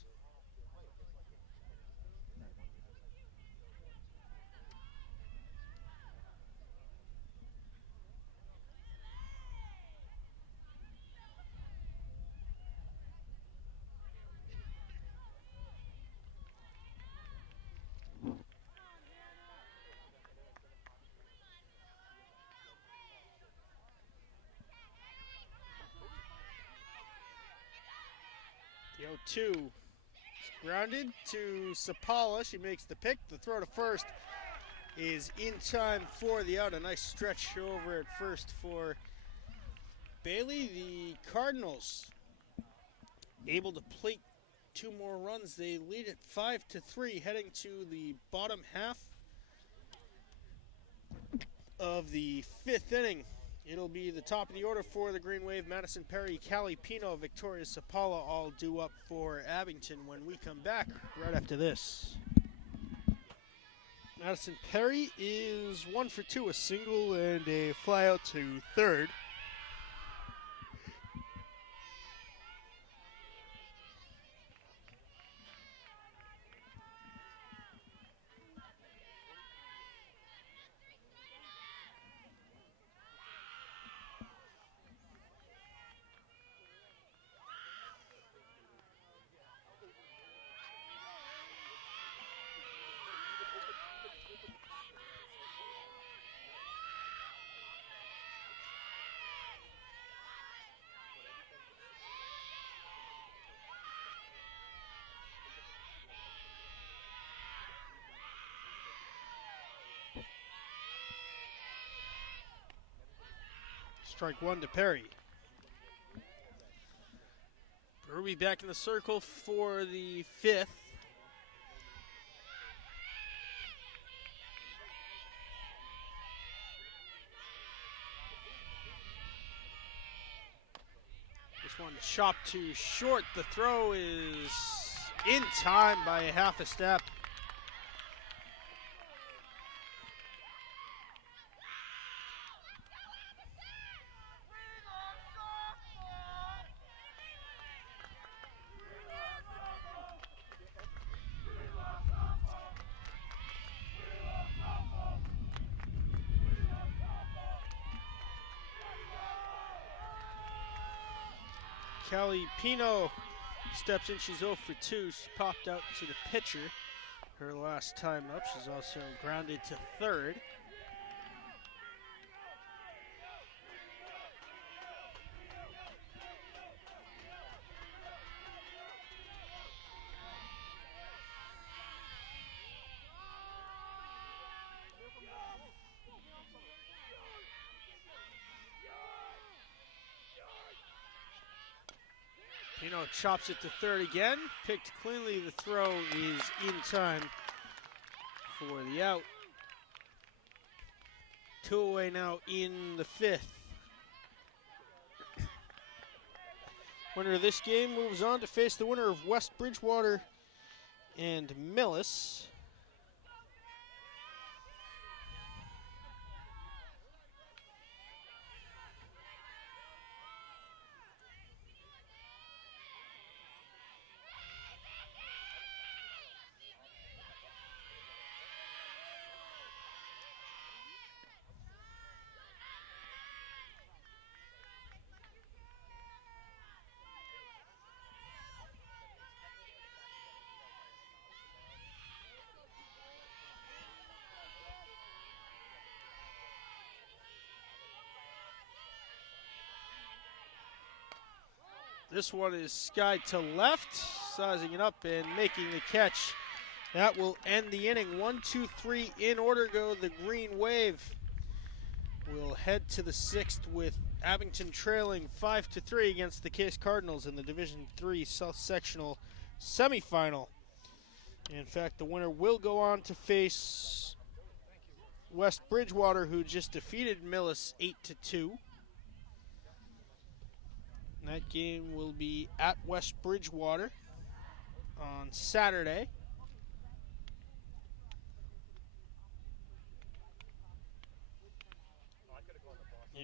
The 0-2 grounded to Sapala. She makes the pick. The throw to first is in time for the out. A nice stretch over at first for Bailey. The Cardinals able to plate 2 more runs. They lead at 5-3 heading to the bottom half of the 5th inning. It'll be the top of the order for the Green Wave. Madison Perry, Callie Pino, Victoria Sapala all due up for Abington when we come back right after this. Madison Perry is 1 for 2, a single and a fly out to third. Strike 1 to Perry. Ruby back in the circle for the 5th. This one chopped too short. The throw is in time by a half a step. Callie Pino steps in. She's 0 for 2. She's popped out to the pitcher her last time up. She's also grounded to third. Pino chops it to third again. Picked cleanly. The throw is in time for the out. 2 away now in the 5th. Winner of this game moves on to face the winner of West Bridgewater and Millis. This one is skied to left, sizing it up and making the catch. That will end the inning. 1, 2, 3 in order go the Green Wave. We'll head to the 6th with Abington trailing 5-3 against the Case Cardinals in the Division III South Sectional semifinal. In fact, the winner will go on to face West Bridgewater, who just defeated Millis 8-2. That game will be at West Bridgewater on Saturday.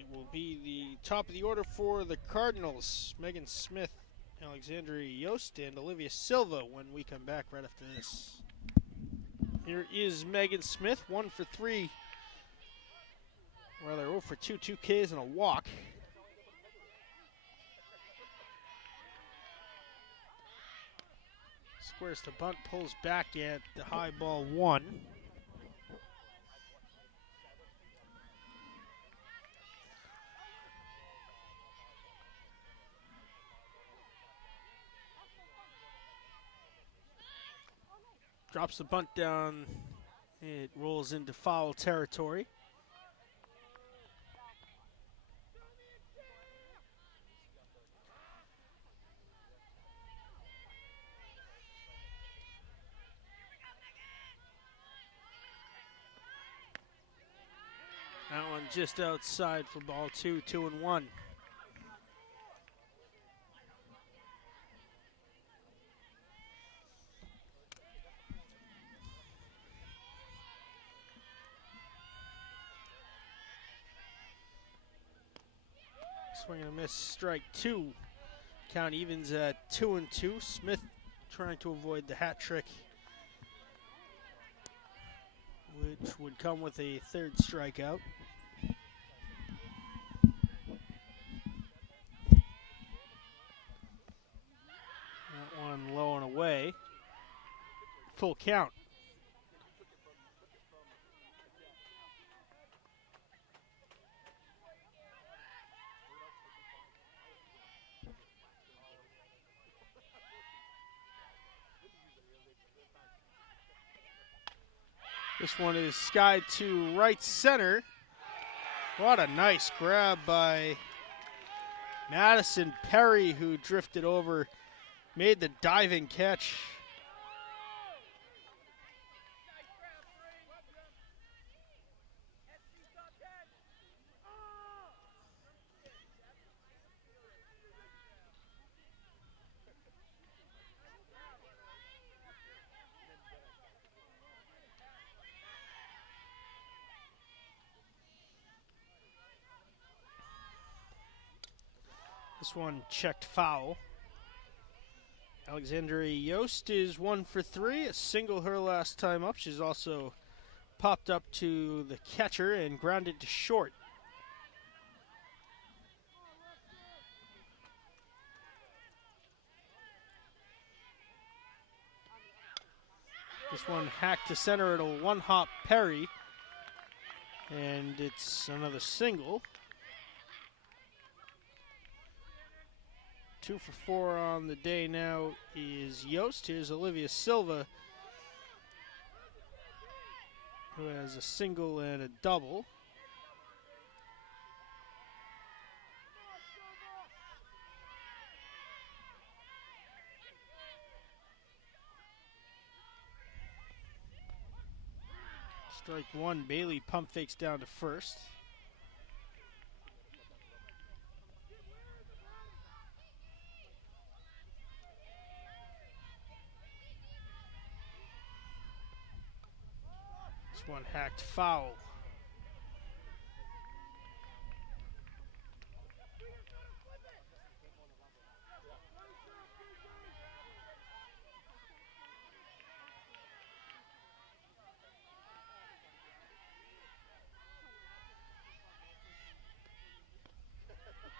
It will be the top of the order for the Cardinals. Megan Smith, Alexandria Yost, and Olivia Silva when we come back right after this. Here is Megan Smith, 1 for 3. Rather, 0 for 2, 2 Ks and a walk. Squares to bunt, pulls back at the high ball 1. Drops the bunt down. It rolls into foul territory. That one just outside for ball 2, 2-1. Swing and a miss, strike 2. Count evens at 2-2. Smith trying to avoid the hat trick, which would come with a third strikeout. That one low and away. Full count. This one is skied to right center. What a nice grab by Madison Perry, who drifted over, made the diving catch. This one checked foul. Alexandria Yost is 1 for 3, a single her last time up. She's also popped up to the catcher and grounded to short. This one hacked to center at a one-hop Perry, and it's another single. 2 for 4 on the day now is Yost. Here's Olivia Silva, who has a single and a double. Strike 1, Bailey pump fakes down to first. This one hacked foul.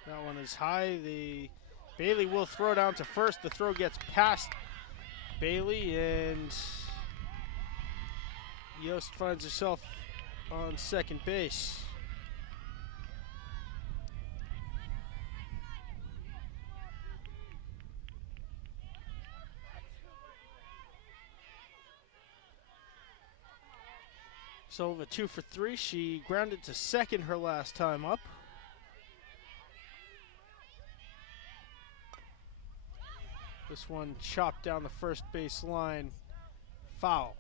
That one is high. Bailey will throw down to first. The throw gets past Bailey, and Yost finds herself on second base. Silva 2 for 3. She grounded to second her last time up. This one chopped down the first base line. Foul.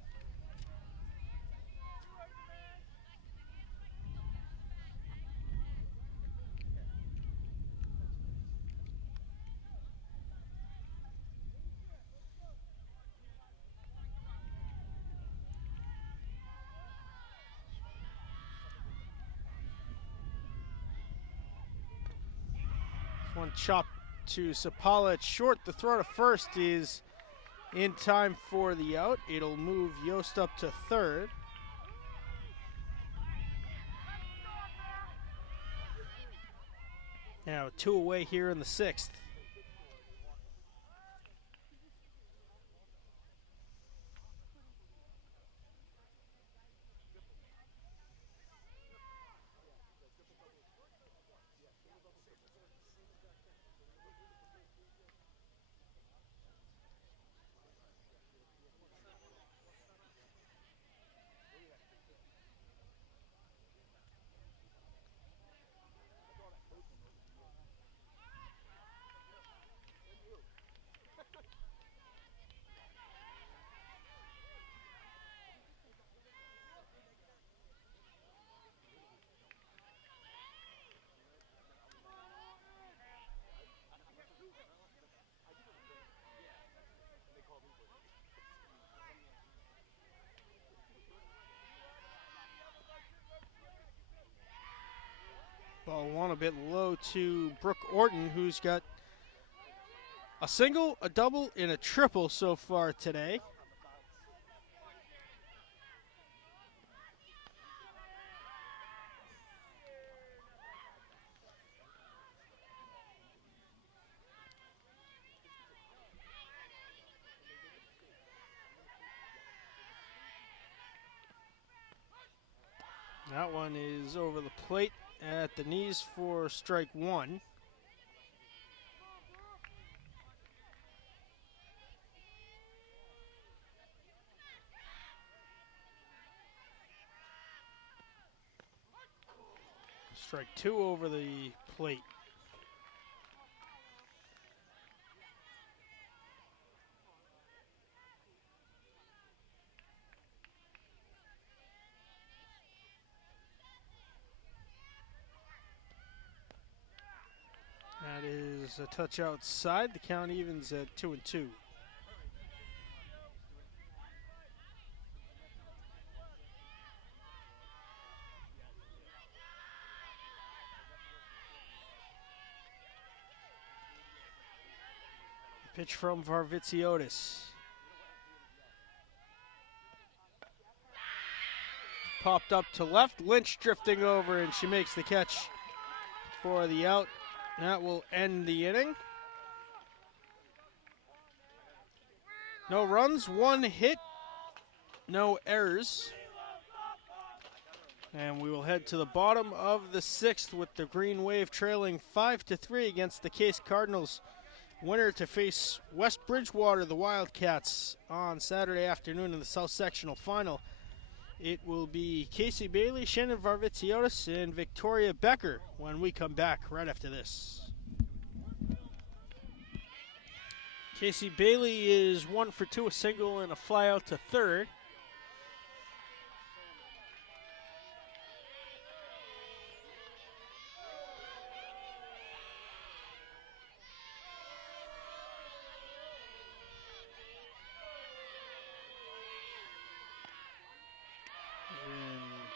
One chop to Sapala. It's short. The throw to first is in time for the out. It'll move Yost up to third. Now 2 away here in the 6th. Ball one a bit low to Brooke Orton, who's got a single, a double, and a triple so far today. That one is over the plate at the knees for strike one. Strike two over the plate. That is a touch outside. The count evens at 2-2. Pitch from Varvitsiotis. Popped up to left. Lynch drifting over, and she makes the catch for the out. That will end the inning. No runs, one hit, no errors. And we will head to the bottom of the 6th with the Green Wave trailing 5-3 against the Case Cardinals. Winner to face West Bridgewater, the Wildcats, on Saturday afternoon in the South Sectional Final. It will be Casey Bailey, Shannon Varvitsiotis, and Victoria Becker when we come back right after this. Casey Bailey is 1 for 2, a single and a fly out to third.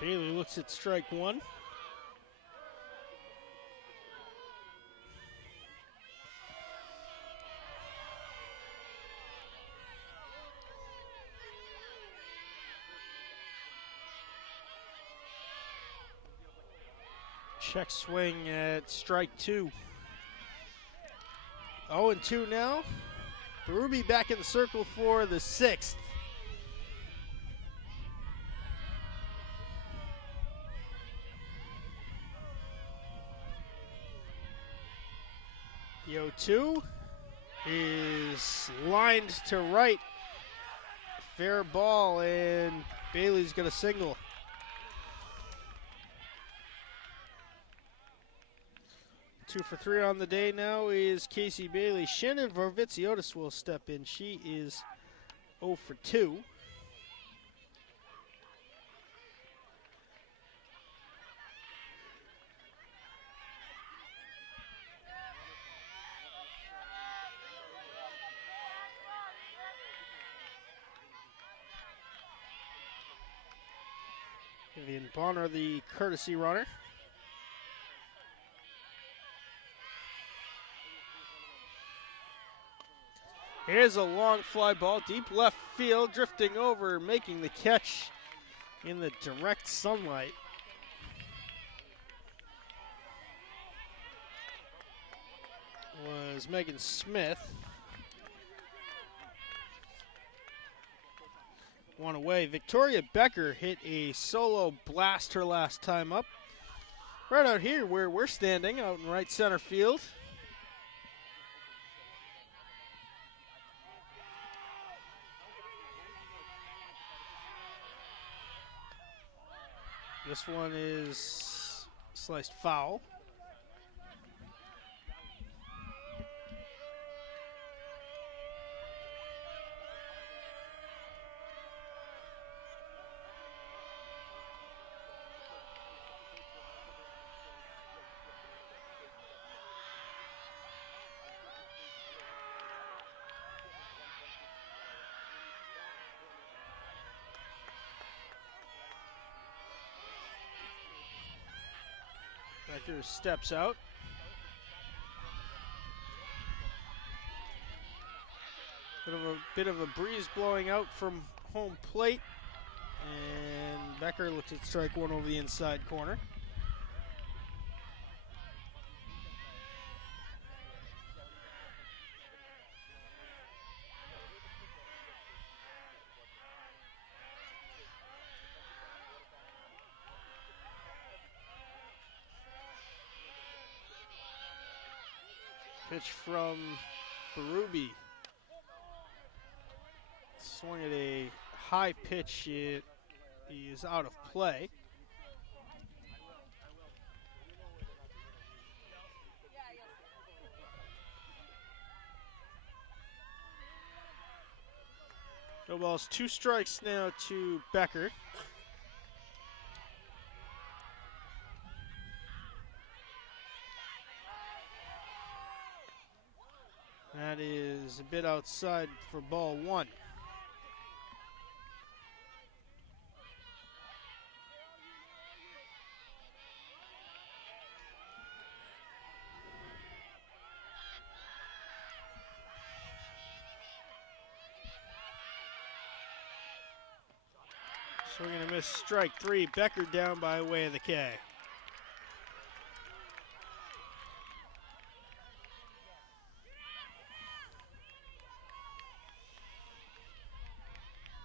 Bailey looks at strike one. Check swing at strike two. 0-2 now. Berube back in the circle for the 6th. The 0-2 is lined to right. Fair ball, and Bailey's got a single. Two for three on the day now is Casey Bailey. Shannon Varvitsiotis will step in. She is 0 for 2. Vivian Bonner, the courtesy runner. Here's a long fly ball, deep left field, drifting over, making the catch in the direct sunlight. Was Megan Smith. One away. Victoria Becker hit a solo blast her last time up. Right out here where we're standing, out in right center field. This one is sliced foul. Becker steps out. Bit of a breeze blowing out from home plate. And Becker looks at strike one over the inside corner. Pitch from Berube. Swung at a high pitch. It is out of play. No balls, 2 strikes now to Becker. That is a bit outside for ball 1. Swing and a miss, strike 3. Becker down by way of the K.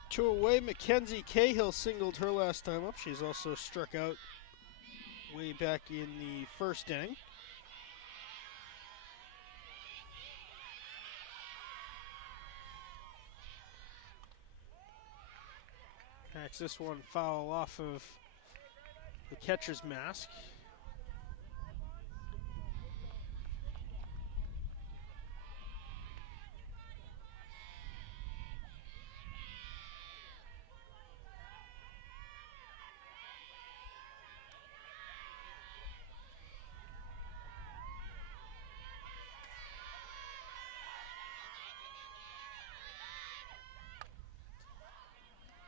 Two away, Mackenzie Cahill singled her last time up. She's also struck out way back in the first inning. Hacks this one foul off of the catcher's mask.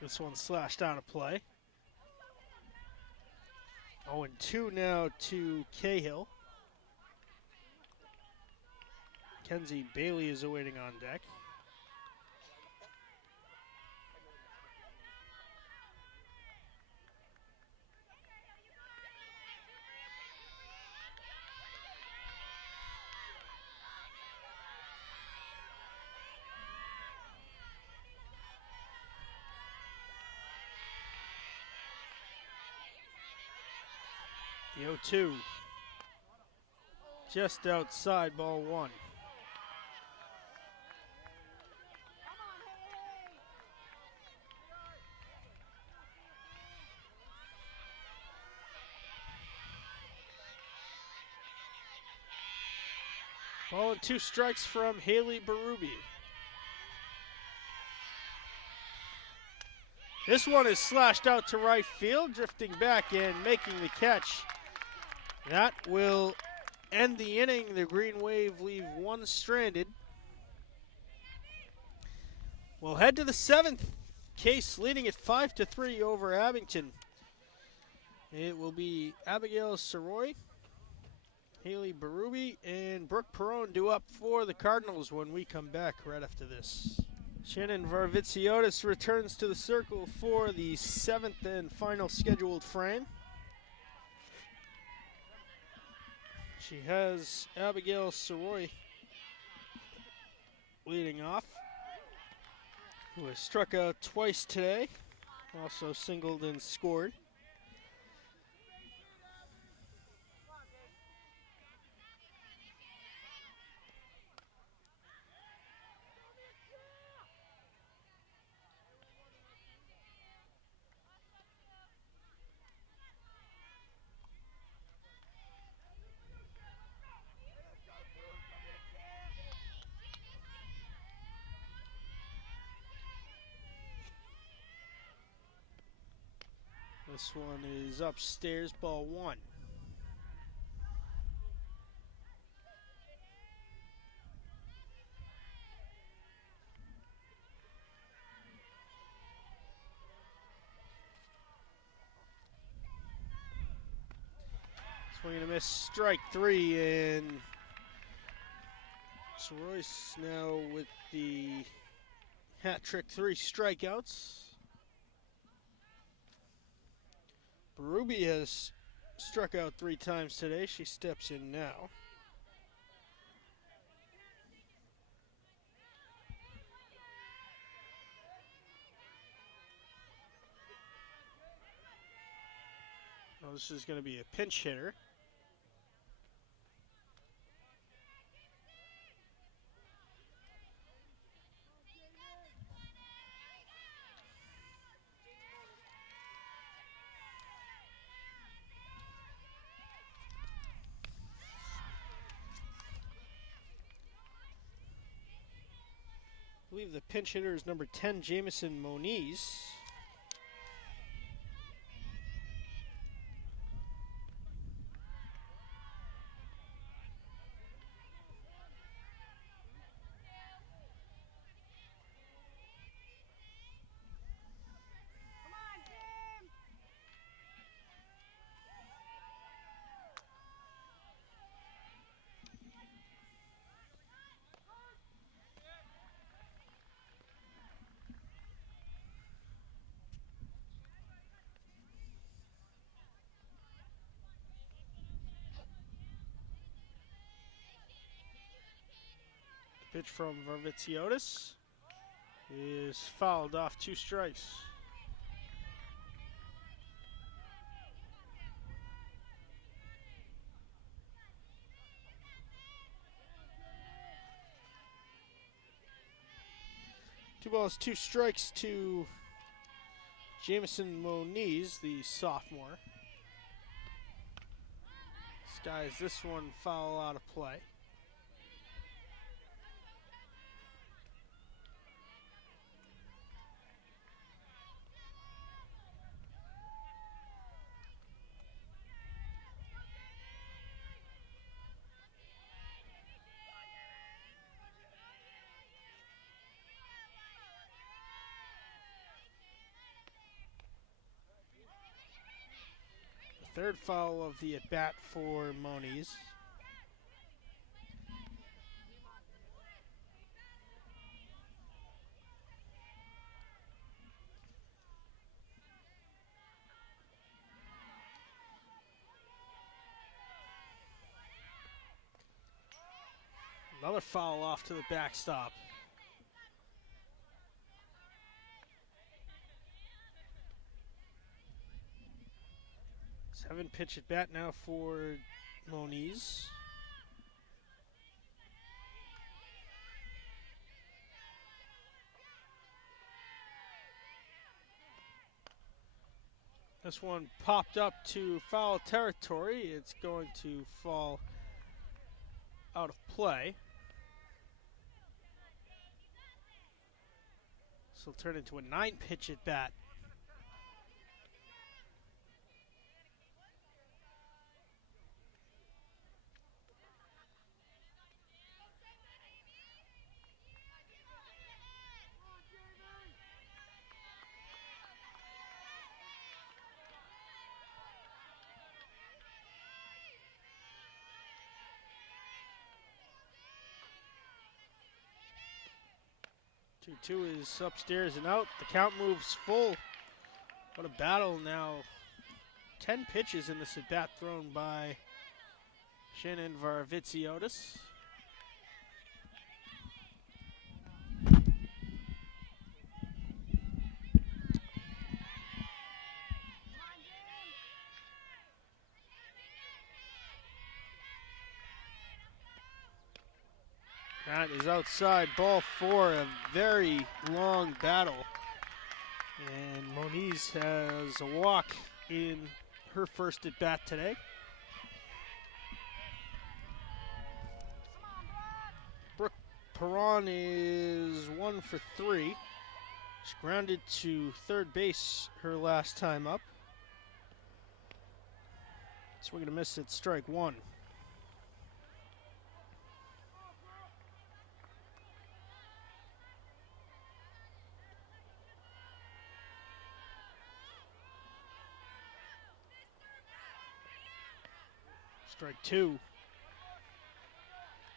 This one slashed out of play. 0-2 now to Cahill. Kenzie Bailey is awaiting on deck. The 0-2, just outside ball 1. Ball and 2 strikes from Haley Berube. This one is slashed out to right field, drifting back and making the catch. That will end the inning. The Green Wave leave one stranded. We'll head to the 7th. Case leading at 5-3 over Abington. It will be Abigail Soroy Haley Berube and Brooke Perrone due up for the Cardinals when we come back right after this. Shannon Varvitsiotis returns to the circle for the 7th and final scheduled frame. She has Abigail Soroy leading off, who has struck out twice today, also singled and scored. This one is upstairs, ball 1. Swing and a miss, strike 3, and Soroy's now with the hat trick, 3 strikeouts. Berube has struck out 3 times today. She steps in now. Well, this is going to be a pinch hitter. I believe the pinch hitter is number 10, Jamison Moniz. Pitch from Varvitsiotis is fouled off, 2 strikes. Two balls, 2 strikes to Jamison Moniz, the sophomore. Skies this one foul out of play. Third foul of the at-bat for Moniz. Another foul off to the backstop. Seven pitch at bat now for Moniz. This one popped up to foul territory. It's going to fall out of play. This will turn into a 9 pitch at bat. 2-2 is upstairs and out. The count moves full. What a battle now. 10 pitches in this at-bat thrown by Shannon Varvitsiotis. That is outside, ball 4, a very long battle. And Moniz has a walk in her first at bat today. Brooke Perron is 1 for 3. She's grounded to third base her last time up. Swing and a miss at strike 1. Strike 2.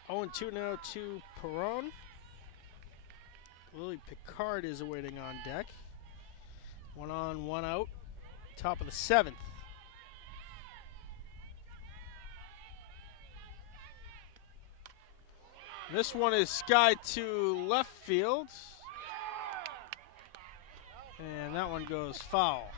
0-2 now to Perron. Lily Picard is awaiting on deck. 1 on, 1 out. Top of the 7th. This one is skied to left field. And that one goes foul.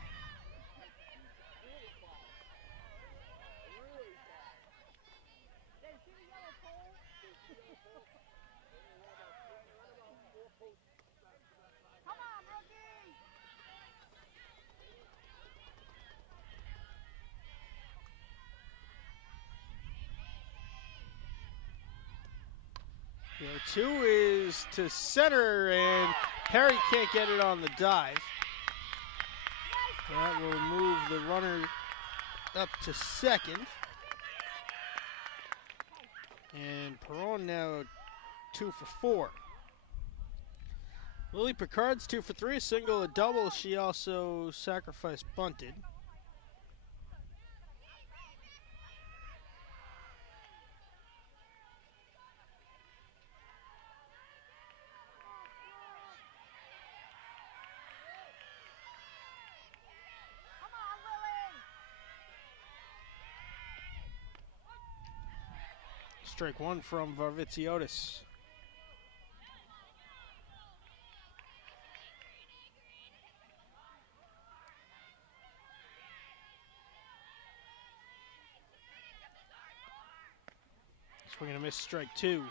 The 2 is to center, and Perry can't get it on the dive. That will move the runner up to second. And Perron now 2 for 4. Lily Picard's 2 for 3, a single, a double. She also sacrifice bunted. Strike 1 from Varvitsiotis. Swing and a miss, strike 2.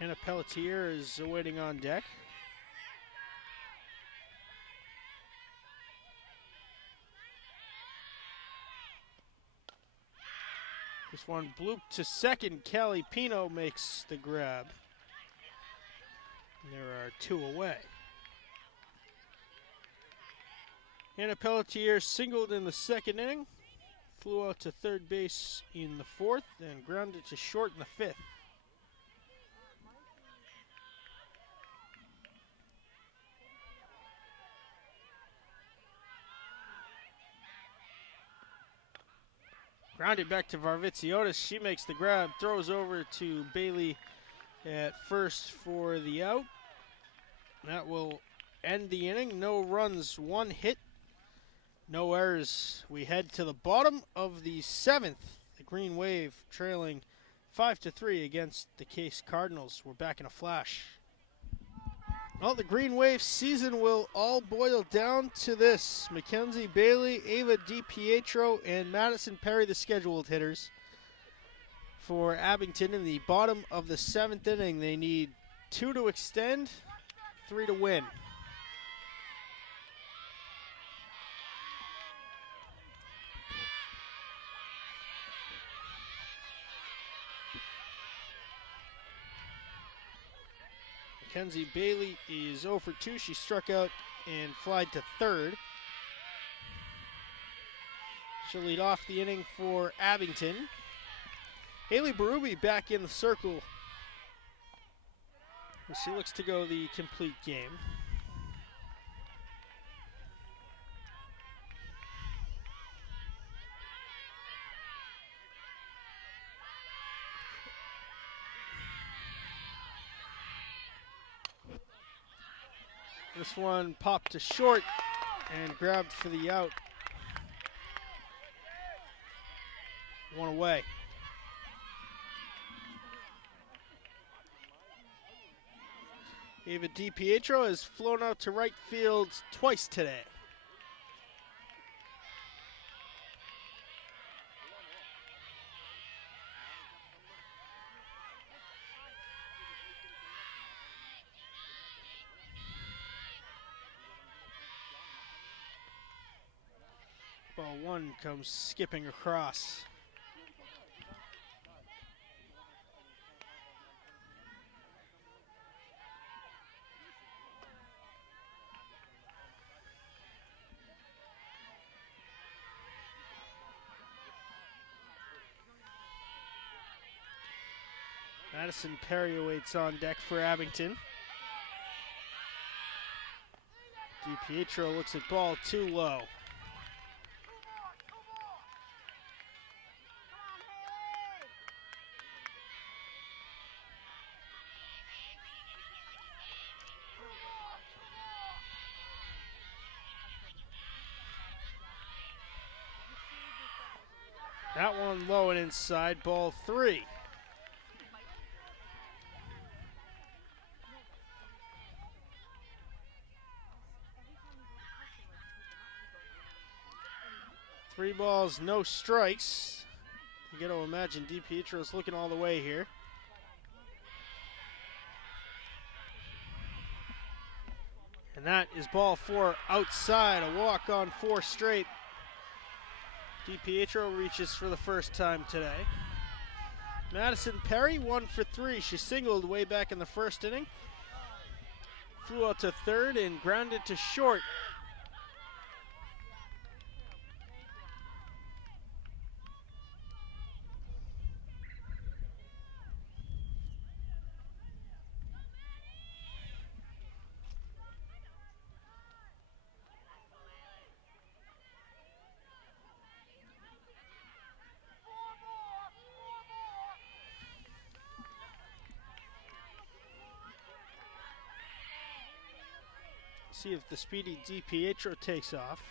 Hannah Pelletier is awaiting on deck. This one blooped to second. Callie Pino makes the grab. And there are 2 away. Hannah Pelletier singled in the second inning. Flew out to third base in the 4th and grounded to short in the 5th. Grounded back to Varvitsiotis. She makes the grab, throws over to Bailey at first for the out. That will end the inning. No runs, 1 hit, no errors. We head to the bottom of the 7th. The Green Wave trailing 5-3 against the Case Cardinals. We're back in a flash. Well, the Green Wave season will all boil down to this. Mackenzie Bailey, Ava DiPietro, and Madison Perry, the scheduled hitters for Abington. In the bottom of the 7th inning, they need 2 to extend, 3 to win. Mackenzie Bailey is 0 for 2. She struck out and flied to third. She'll lead off the inning for Abington. Haley Berube back in the circle. She looks to go the complete game. This one popped to short and grabbed for the out. One away. Ava DiPietro has flown out to right field twice today. Ball one comes skipping across. Madison Perry waits on deck for Abington. DiPietro looks at ball too low. That one low and inside, ball three. Three balls, no strikes. You got to imagine DiPietro's looking all the way here. And that is ball four outside, a walk on four straight. DiPietro reaches for the first time today. Madison Perry, 1 for 3. She singled way back in the first inning. Flew out to third and grounded to short. See if the speedy DiPietro takes off.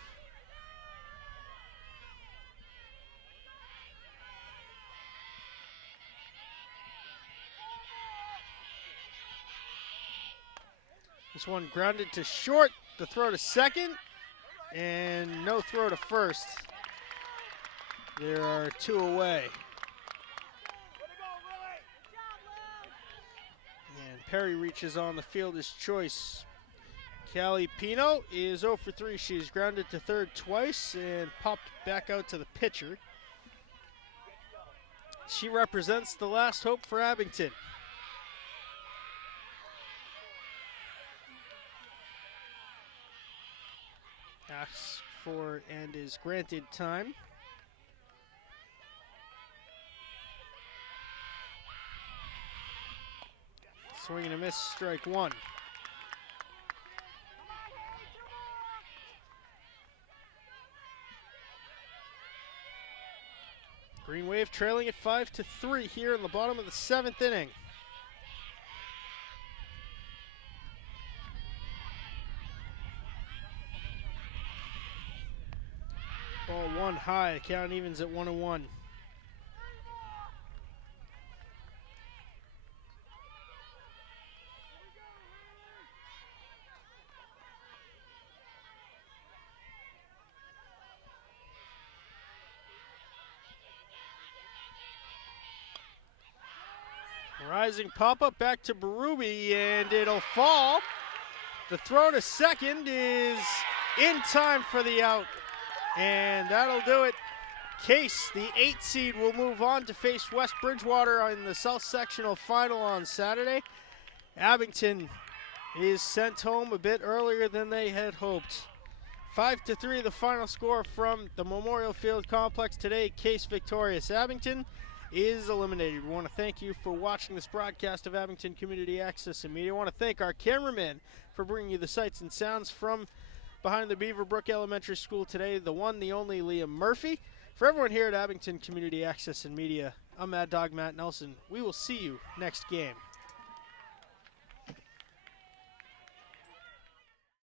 This one grounded to short, the throw to second, and no throw to first. There are two away. And Perry reaches on the fielder's choice. Callie Pino is 0 for 3. She's grounded to third twice and popped back out to the pitcher. She represents the last hope for Abington. Asks for and is granted time. Swing and a miss, strike one. Green Wave trailing at 5-3 here in the bottom of the 7th inning. Ball one high, count evens at 1-1. Rising pop-up back to Berube, and it'll fall. The throw to second is in time for the out, and that'll do it. Case, the 8 seed, will move on to face West Bridgewater in the South Sectional Final on Saturday. Abington is sent home a bit earlier than they had hoped. 5-3 the final score from the Memorial Field Complex today. Case victorious. Abington is eliminated. We want to thank you for watching this broadcast of Abington Community Access and Media. I want to thank our cameraman for bringing you the sights and sounds from behind the Beaverbrook Elementary School today, the one, the only Liam Murphy. For everyone here at Abington Community Access and Media, I'm Mad Dog Matt Nelson. We will see you next game.